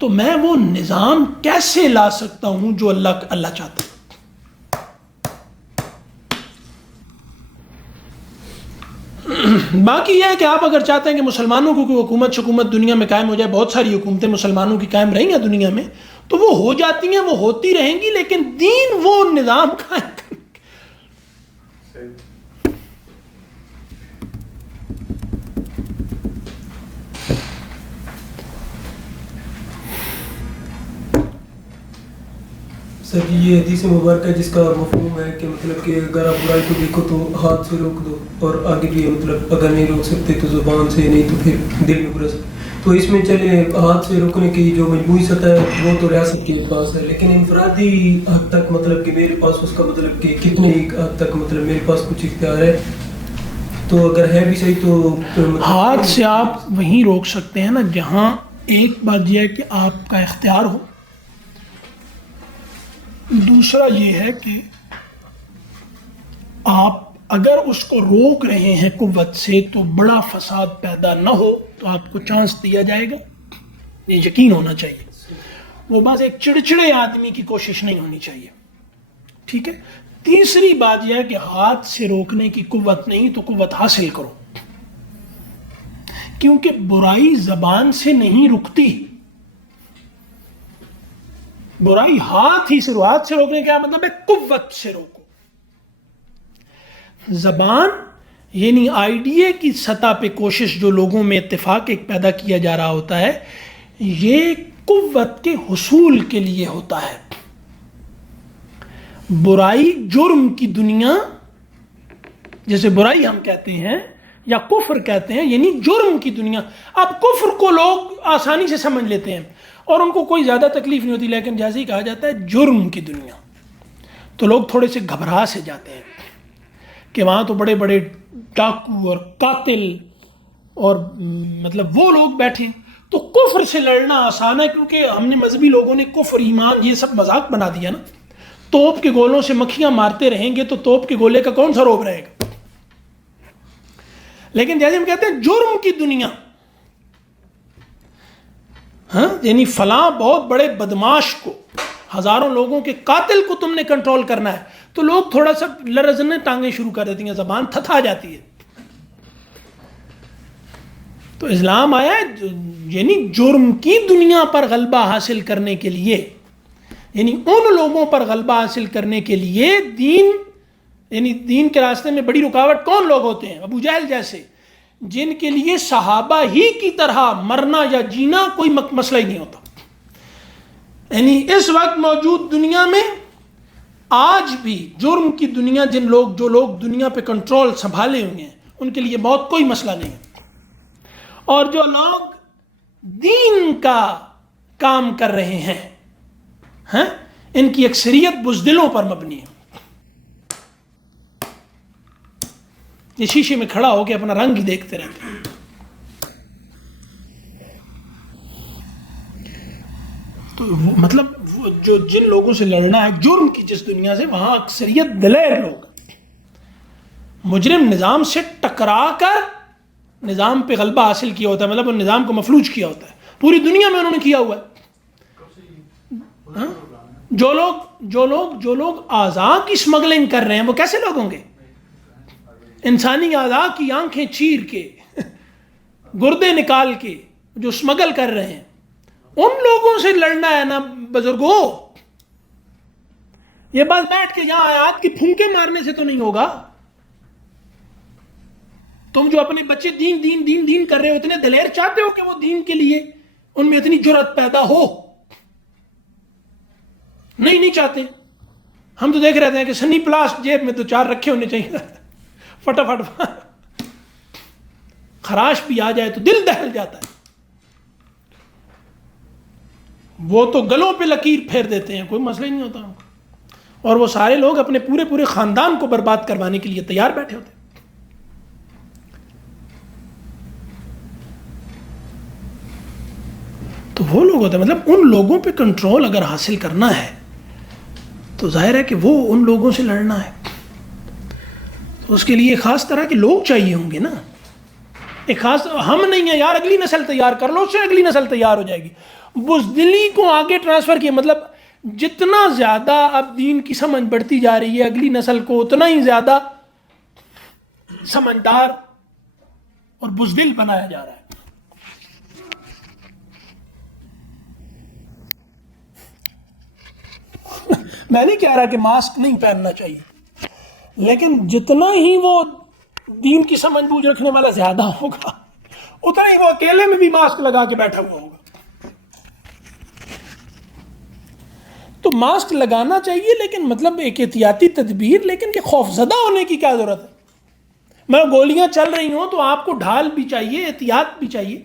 تو میں وہ نظام کیسے لا سکتا ہوں جو اللہ چاہتا ہے۔ باقی یہ ہے کہ آپ اگر چاہتے ہیں کہ مسلمانوں کو کوئی حکومت دنیا میں قائم ہو جائے، بہت ساری حکومتیں مسلمانوں کی قائم رہی ہیں دنیا میں، تو وہ ہو جاتی ہیں، وہ ہوتی رہیں گی، لیکن دین وہ نظام قائم کرے۔ سر جی یہ حدیث مبارکہ جس کا مفہوم ہے کہ مطلب کہ اگر آپ برائی کو دیکھو تو ہاتھ سے روک دو، اور آگے بھی مطلب اگر نہیں روک سکتے تو زبان سے، نہیں تو پھر دل میں برس، تو اس میں چلے ہاتھ سے روکنے کی جو مجموعی سطح ہے وہ تو ریاست کے پاس ہے، لیکن انفرادی حد تک مطلب کہ میرے پاس اس کا مطلب کہ کتنے حد تک مطلب میرے پاس کچھ اختیار ہے، تو اگر ہے بھی صحیح تو ہاتھ سے آپ وہیں روک سکتے ہیں نا جہاں ایک بات یہ ہے کہ آپ کا اختیار ہو، دوسرا یہ ہے کہ آپ اگر اس کو روک رہے ہیں قوت سے تو بڑا فساد پیدا نہ ہو تو آپ کو چانس دیا جائے گا، یہ یقین ہونا چاہیے۔ وہ بس ایک چڑچڑے آدمی کی کوشش نہیں ہونی چاہیے، ٹھیک ہے۔ تیسری بات یہ ہے کہ ہاتھ سے روکنے کی قوت نہیں تو قوت حاصل کرو، کیونکہ برائی زبان سے نہیں رکتی، برائی ہاتھ ہی سے ہاتھ سے روکنے کا مطلب ہے قوت سے روکو۔ زبان یعنی آئیڈیا کی سطح پہ کوشش جو لوگوں میں اتفاق ایک پیدا کیا جا رہا ہوتا ہے، یہ قوت کے حصول کے لیے ہوتا ہے۔ برائی جرم کی دنیا، جیسے برائی ہم کہتے ہیں یا کفر کہتے ہیں، یعنی جرم کی دنیا۔ اب کفر کو لوگ آسانی سے سمجھ لیتے ہیں اور ان کو کوئی زیادہ تکلیف نہیں ہوتی، لیکن جیسے ہی کہا جاتا ہے جرم کی دنیا تو لوگ تھوڑے سے گھبرا سے جاتے ہیں کہ وہاں تو بڑے بڑے ڈاکو اور قاتل اور مطلب وہ لوگ بیٹھے، تو کفر سے لڑنا آسان ہے، کیونکہ ہم نے مذہبی لوگوں نے کفر، ایمان یہ سب مذاق بنا دیا نا۔ توپ کے گولوں سے مکھیاں مارتے رہیں گے تو توپ کے گولے کا کون سا روب رہے گا؟ لیکن جیسے ہم کہتے ہیں جرم کی دنیا، ہاں یعنی فلاں بہت بڑے بدماش کو، ہزاروں لوگوں کے قاتل کو تم نے کنٹرول کرنا ہے، تو لوگ تھوڑا سا لرزنے ٹانگیں شروع کر دیتی ہیں، زبان تھتھا جاتی ہے۔ تو اسلام آیا ہے یعنی جرم کی دنیا پر غلبہ حاصل کرنے کے لیے، یعنی ان لوگوں پر غلبہ حاصل کرنے کے لیے دین، یعنی دین کے راستے میں بڑی رکاوٹ کون لوگ ہوتے ہیں؟ ابو جہل جیسے، جن کے لیے صحابہ ہی کی طرح مرنا یا جینا کوئی مسئلہ ہی نہیں ہوتا۔ یعنی اس وقت موجود دنیا میں آج بھی جرم کی دنیا، جو لوگ دنیا پہ کنٹرول سنبھالے ہوئے ہیں، ان کے لیے بہت کوئی مسئلہ نہیں ہے، اور جو لوگ دین کا کام کر رہے ہیں ان کی اکثریت بزدلوں پر مبنی ہے۔ یہ شیشے میں کھڑا ہو کے اپنا رنگ ہی دیکھتے رہتے ہیں۔ تو مطلب جو جن لوگوں سے لڑنا ہے جرم کی جس دنیا سے، وہاں اکثریت دلیر لوگ، مجرم نظام سے ٹکرا کر نظام پہ غلبہ حاصل کیا ہوتا ہے، مطلب ان نظام کو مفلوج کیا ہوتا ہے، پوری دنیا میں انہوں نے کیا ہوا ہے۔ جو لوگ اعضاء کی اسمگلنگ کر رہے ہیں وہ کیسے لوگ ہوں گے؟ انسانی اعضاء کی آنکھیں چیر کے، گردے نکال کے جو اسمگل کر رہے ہیں، ان لوگوں سے لڑنا ہے نا بزرگوں۔ یہ بس بیٹھ کے یہاں آیات کی پھونکے مارنے سے تو نہیں ہوگا۔ تم جو اپنے بچے دین دین دین دین کر رہے ہو، اتنے دلیر چاہتے ہو کہ وہ دین کے لیے ان میں اتنی جرأت پیدا ہو؟ نہیں چاہتے. ہم تو دیکھ رہے ہیں کہ سنی پلاس جیب میں تو 4 رکھے ہونے چاہیے، فٹافٹ خراش بھی آ جائے تو دل دہل جاتا ہے. وہ تو گلوں پہ لکیر پھیر دیتے ہیں، کوئی مسئلہ ہی نہیں ہوتا ان کو. اور وہ سارے لوگ اپنے پورے خاندان کو برباد کروانے کے لیے تیار بیٹھے ہوتے ہیں. تو وہ لوگ ہوتے ہیں، مطلب ان لوگوں پہ کنٹرول اگر حاصل کرنا ہے تو ظاہر ہے کہ وہ ان لوگوں سے لڑنا ہے. تو اس کے لیے خاص طرح کے لوگ چاہیے ہوں گے نا. ایک خاص، ہم نہیں ہیں یار، اگلی نسل تیار کر لو، اس سے اگلی نسل تیار ہو جائے گی. بزدلی کو آگے ٹرانسفر کیا، مطلب جتنا زیادہ اب دین کی سمجھ بڑھتی جا رہی ہے اگلی نسل کو اتنا ہی زیادہ سمجھدار اور بزدل بنایا جا رہا ہے. میں نہیں کہہ رہا کہ ماسک نہیں پہننا چاہیے، لیکن جتنا ہی وہ دین کی سمجھ بوجھ رکھنے والا زیادہ ہوگا اتنا ہی وہ اکیلے میں بھی ماسک لگا کے بیٹھا ہوا ہوگا. تو ماسک لگانا چاہیے، لیکن مطلب ایک احتیاطی تدبیر. لیکن یہ خوف زدہ ہونے کی کیا ضرورت ہے؟ میں گولیاں چل رہی ہوں تو آپ کو ڈھال بھی چاہیے، احتیاط بھی چاہیے،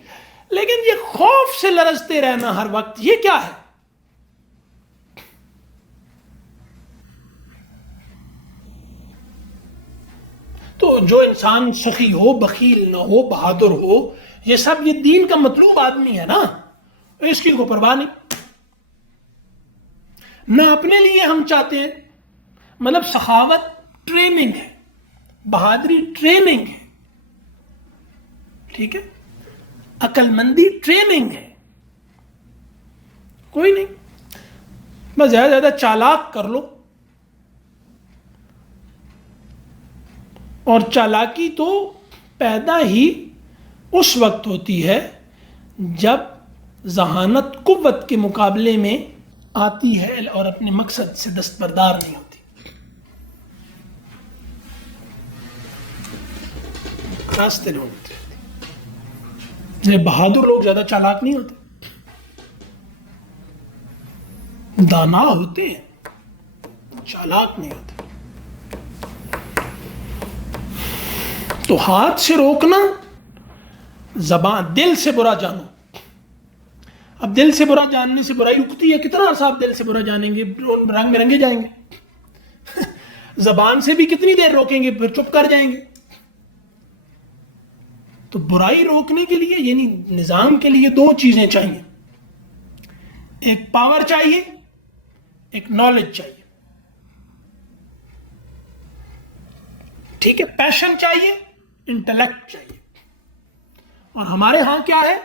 لیکن یہ خوف سے لرزتے رہنا ہر وقت، یہ کیا ہے؟ تو جو انسان سخی ہو، بخیل نہ ہو، بہادر ہو، یہ سب یہ دین کا مطلوب آدمی ہے نا، اس کی کوئی پرواہ نہیں. نہ اپنے لیے ہم چاہتے ہیں، مطلب سخاوت ٹریننگ ہے، بہادری ٹریننگ ہے، ٹھیک ہے، عقل مندی ٹریننگ ہے. کوئی نہیں، بس زیادہ سے زیادہ چالاک کر لو. اور چالاکی تو پیدا ہی اس وقت ہوتی ہے جب ذہانت قوت کے مقابلے میں آتی ہے اور اپنے مقصد سے دستبردار نہیں ہوتی. راستے ڈھونڈتے رہتے. بہادر لوگ زیادہ چالاک نہیں ہوتے، دانا ہوتے ہیں، چالاک نہیں ہوتے. تو ہاتھ سے روکنا، زبان، دل سے برا جانو. اب دل سے برا جاننے سے برائی رکتی ہے؟ کتنا عرصہ آپ دل سے برا جانیں گے؟ رنگ میں رنگے جائیں گے. زبان سے بھی کتنی دیر روکیں گے؟ پھر چپ کر جائیں گے. تو برائی روکنے کے لیے یعنی نظام کے لیے 2 چیزیں چاہیے، ایک پاور چاہیے، ایک نالج چاہیے. ٹھیک ہے، پیشن چاہیے، انٹلیکٹ چاہیے. اور ہمارے ہاں کیا ہے؟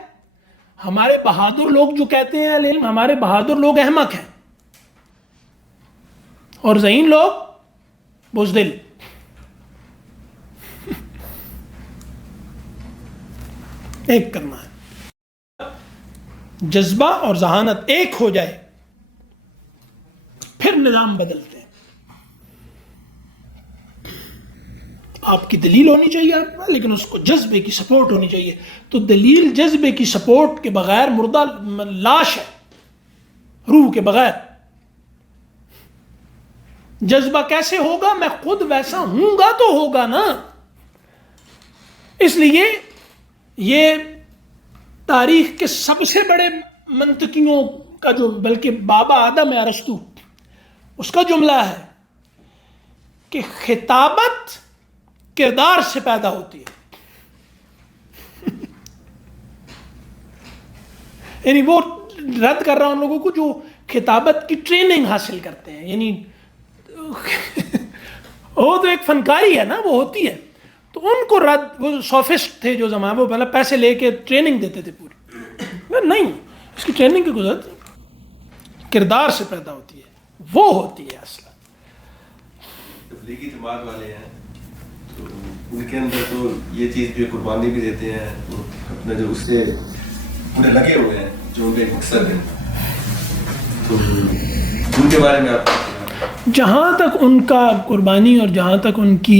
ہمارے بہادر لوگ جو کہتے ہیں علم، ہمارے بہادر لوگ احمق ہیں اور ذہین لوگ بزدل. ایک کرنا ہے، جذبہ اور ذہانت ایک ہو جائے پھر نظام بدلتے ہیں. آپ کی دلیل ہونی چاہیے آپ کو، لیکن اس کو جذبے کی سپورٹ ہونی چاہیے. تو دلیل جذبے کی سپورٹ کے بغیر مردہ لاش ہے، روح کے بغیر. جذبہ کیسے ہوگا؟ میں خود ویسا ہوں گا تو ہوگا نا. اس لیے یہ تاریخ کے سب سے بڑے منطقیوں کا جو، بلکہ بابا آدم ارسطو، اس کا جملہ ہے کہ خطابت کردار سے پیدا ہوتی ہے. یعنی وہ رد کر رہا ہوں ان لوگوں کو جو خطابت کی ٹریننگ حاصل کرتے ہیں. یعنی وہ تو ایک فنکاری ہے نا، وہ ہوتی ہے. تو ان کو رد، وہ سوفسٹ تھے جو زمانے، وہ مطلب پیسے لے کے ٹریننگ دیتے تھے پوری. نہیں، اس کی ٹریننگ کی ضرورت کردار سے پیدا ہوتی ہے، وہ ہوتی ہے اصل. تبلیغی جماعت والے ہیں تو ان کے اندر تو یہ چیز جو قربانی بھی دیتے ہیں، اپنا جو اس سے پورے لگے ہوئے ہیں، جو ان کا ایک مقصد ہے. تو ان کے بارے میں آپ جہاں تک ان کا قربانی اور جہاں تک ان کی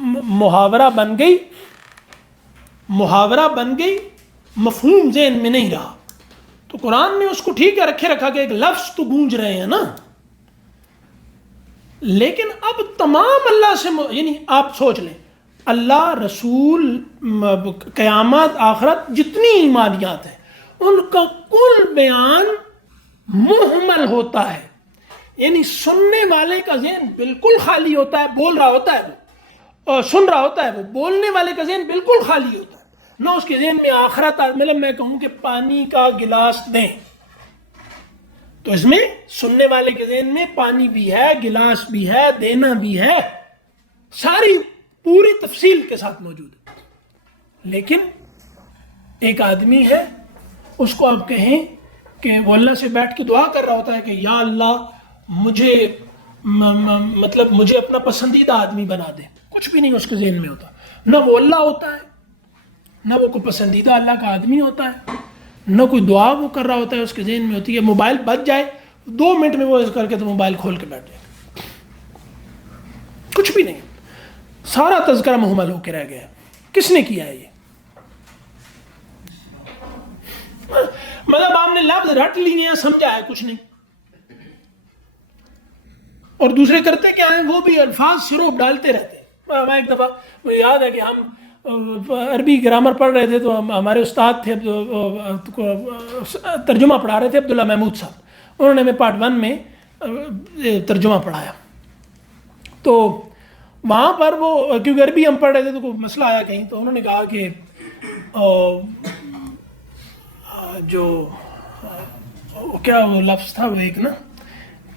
محاورہ بن گئی, مفہوم ذہن میں نہیں رہا. تو قرآن نے اس کو ٹھیک ہے رکھا کہ ایک لفظ تو گونج رہے ہیں نا, لیکن اب تمام اللہ سے یعنی آپ سوچ لیں, اللہ, رسول, قیامت, آخرت, جتنی ایمانیات ہیں ان کا کل بیان محمل ہوتا ہے. یعنی سننے والے کا ذہن بالکل خالی ہوتا ہے, بول رہا ہوتا ہے وہ, اور سن رہا ہوتا ہے وہ, بولنے والے کا ذہن بالکل خالی ہوتا ہے. نہ اس کے ذہن میں آخرت, مطلب میں کہوں کہ پانی کا گلاس دیں تو اس میں سننے والے کے ذہن میں پانی بھی ہے, گلاس بھی ہے, دینا بھی ہے, ساری پوری تفصیل کے ساتھ موجود ہے. لیکن ایک آدمی ہے, اس کو آپ کہیں کہ وہ اللہ سے بیٹھ کے دعا کر رہا ہوتا ہے کہ یا اللہ مجھے مطلب مجھے اپنا پسندیدہ آدمی بنا دے, کچھ بھی نہیں اس کے ذہن میں ہوتا. نہ وہ اللہ ہوتا ہے, نہ وہ کوئی پسندیدہ اللہ کا آدمی ہوتا ہے, نہ کوئی دعا وہ کر رہا ہوتا ہے اس کے ذہن میں ہوتی ہے. موبائل بج جائے 2 منٹ میں وہ کر کے تو موبائل کھول کے بیٹھ جائے, کچھ بھی نہیں, سارا تذکرہ محمل ہو کے رہ گیا. کس نے کیا ہے یہ؟ مطلب آپ نے لفظ رٹ لیے ہیں, سمجھا ہے کچھ نہیں. اور دوسرے کرتے کیا ہیں, وہ بھی الفاظ سروپ ڈالتے رہتے ہیں. میں ایک دفعہ مجھے یاد ہے کہ ہم عربی گرامر پڑھ رہے تھے تو ہمارے استاد تھے, ترجمہ پڑھا رہے تھے, عبداللہ محمود صاحب. انہوں نے ہمیں پارٹ 1 میں ترجمہ پڑھایا. تو وہاں پر وہ کیونکہ عربی ہم پڑھ رہے تھے تو کوئی مسئلہ آیا کہیں, تو انہوں نے کہا کہ جو کیا وہ لفظ تھا, وہ ایک نا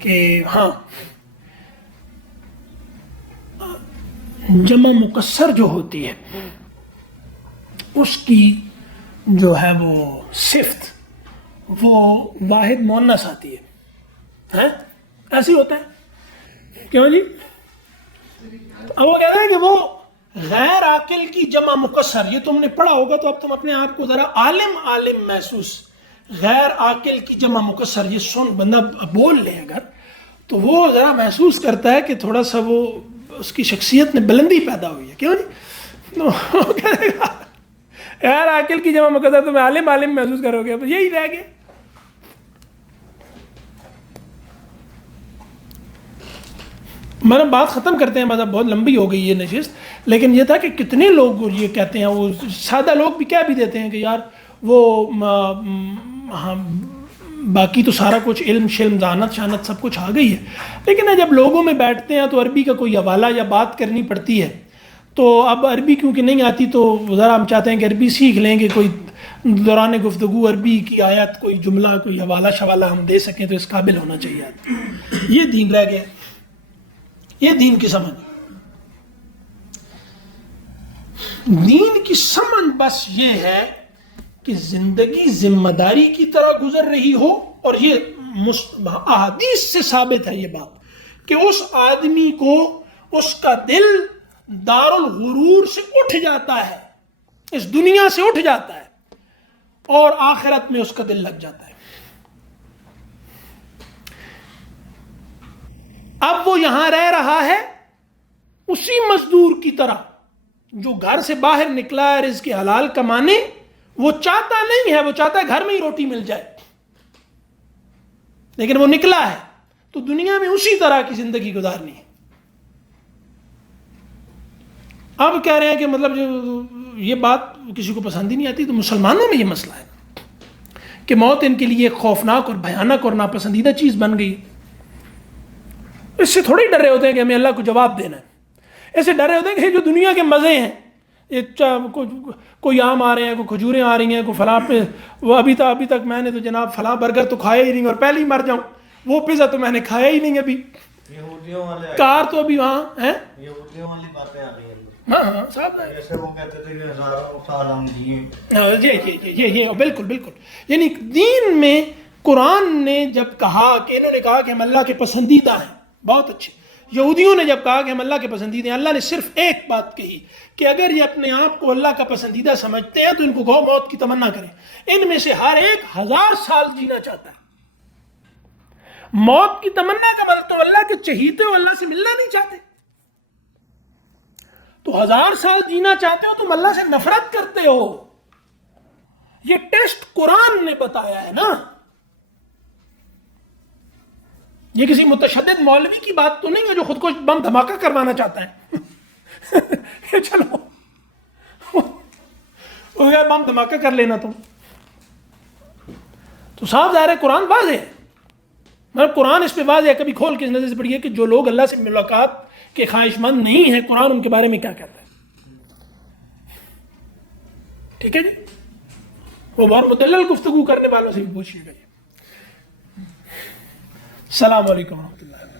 کہ ہاں جمع مکسر جو ہوتی ہے اس کی جو ہے وہ صفت وہ واحد مؤنث آتی ہے, ایسی ہوتا ہے کیوں جی؟ اب وہ کہتے ہیں کہ وہ غیر عاقل کی جمع مکسر, یہ تم نے پڑھا ہوگا تو اب تم اپنے آپ کو ذرا عالم محسوس. غیر عاقل کی جمع مکسر, یہ سن بندہ بول لے اگر تو وہ ذرا محسوس کرتا ہے کہ تھوڑا سا وہ اس کی شخصیت میں بلندی پیدا ہوئی ہے, کیوں نہیں؟ غیر عاقل کی جمع مکسر تم عالم محسوس کرو گے, یہی رہ گیا. میں بات ختم کرتے ہیں, مطلب بہت لمبی ہو گئی یہ نشست, لیکن یہ تھا کہ کتنے لوگ یہ کہتے ہیں, وہ سادہ لوگ بھی کیا بھی دیتے ہیں کہ یار وہ باقی تو سارا کچھ علم شلم ذہانت شانت سب کچھ آ گئی ہے, لیکن جب لوگوں میں بیٹھتے ہیں تو عربی کا کوئی حوالہ یا بات کرنی پڑتی ہے. تو اب عربی کیونکہ نہیں آتی تو ذرا ہم چاہتے ہیں کہ عربی سیکھ لیں, کہ کوئی دوران گفتگو عربی کی آیت, کوئی جملہ, کوئی حوالہ ہم دے سکیں, تو اس قابل ہونا چاہیے. یہ دین رہ گیا, یہ دین کی سمجھ. دین کی سمجھ بس یہ ہے کہ زندگی ذمہ داری کی طرح گزر رہی ہو, اور یہ احادیث سے ثابت ہے یہ بات کہ اس آدمی کو اس کا دل دار الغرور سے اٹھ جاتا ہے, اس دنیا سے اٹھ جاتا ہے, اور آخرت میں اس کا دل لگ جاتا ہے. اب وہ یہاں رہ رہا ہے اسی مزدور کی طرح جو گھر سے باہر نکلا ہے رزق حلال کمانے. وہ چاہتا نہیں ہے, وہ چاہتا ہے گھر میں ہی روٹی مل جائے, لیکن وہ نکلا ہے تو دنیا میں اسی طرح کی زندگی گزارنی ہے. اب کہہ رہے ہیں کہ مطلب جو یہ بات کسی کو پسند ہی نہیں آتی, تو مسلمانوں میں یہ مسئلہ ہے کہ موت ان کے لیے خوفناک اور بھیانک اور ناپسندیدہ چیز بن گئی. اس سے تھوڑے ڈر رہے ہوتے ہیں کہ ہمیں اللہ کو جواب دینا ہے, ایسے ڈر رہے ہوتے ہیں کہ جو دنیا کے مزے ہیں, کوئی آم آ رہے ہیں, کوئی کھجوریں آ رہی ہیں, کوئی فلاں پہ وہ ابھی تک میں نے تو جناب فلاں برگر تو کھایا ہی نہیں, اور پہلے ہی مر جاؤں, وہ پیزا تو میں نے کھایا ہی نہیں ابھی, کار تو ابھی وہاں ہیں, یہودیوں والی باتیں آ رہی ہیں. ہاں صاحب, جیسے وہ کہتے تھے کہ ہزاروں سال ہم جیے. یہ بالکل. یعنی دین میں قرآن نے جب کہا کہ انہوں نے کہا کہ ہم اللہ کے پسندیدہ ہیں, بہت اچھے. یہودیوں نے جب کہا کہ ہم اللہ کے پسندیدہ ہیں, اللہ نے صرف ایک بات کہی کہ اگر یہ اپنے آپ کو اللہ کا پسندیدہ سمجھتے ہیں تو ان کو کہو موت کی تمنا کریں. ان میں سے ہر ایک 1000 سال جینا چاہتا ہے. موت کی تمنا کا مطلب تو اللہ کے چہیتے ہو اللہ سے ملنا نہیں چاہتے. تو 1000 سال جینا چاہتے ہو، تم اللہ سے نفرت کرتے ہو. یہ ٹیسٹ قرآن نے بتایا ہے نا. یہ کسی متشدد مولوی کی بات تو نہیں ہے جو خود کو بم دھماکہ کروانا چاہتا ہے. چلو بم دھماکہ کر لینا تم. تو صاف ظاہر ہے قرآن واضح ہے. مطلب قرآن اس پہ واضح ہے. کبھی کھول کے اس نظر سے پڑھیے کہ جو لوگ اللہ سے ملاقات کے خواہش مند نہیں ہیں، قرآن ان کے بارے میں کیا کہتا ہے. ٹھیک ہے جی. وہ بہت مدلل گفتگو کرنے والوں سے بھی پوچھیے گا. السلام علیکم ورحمۃ اللہ.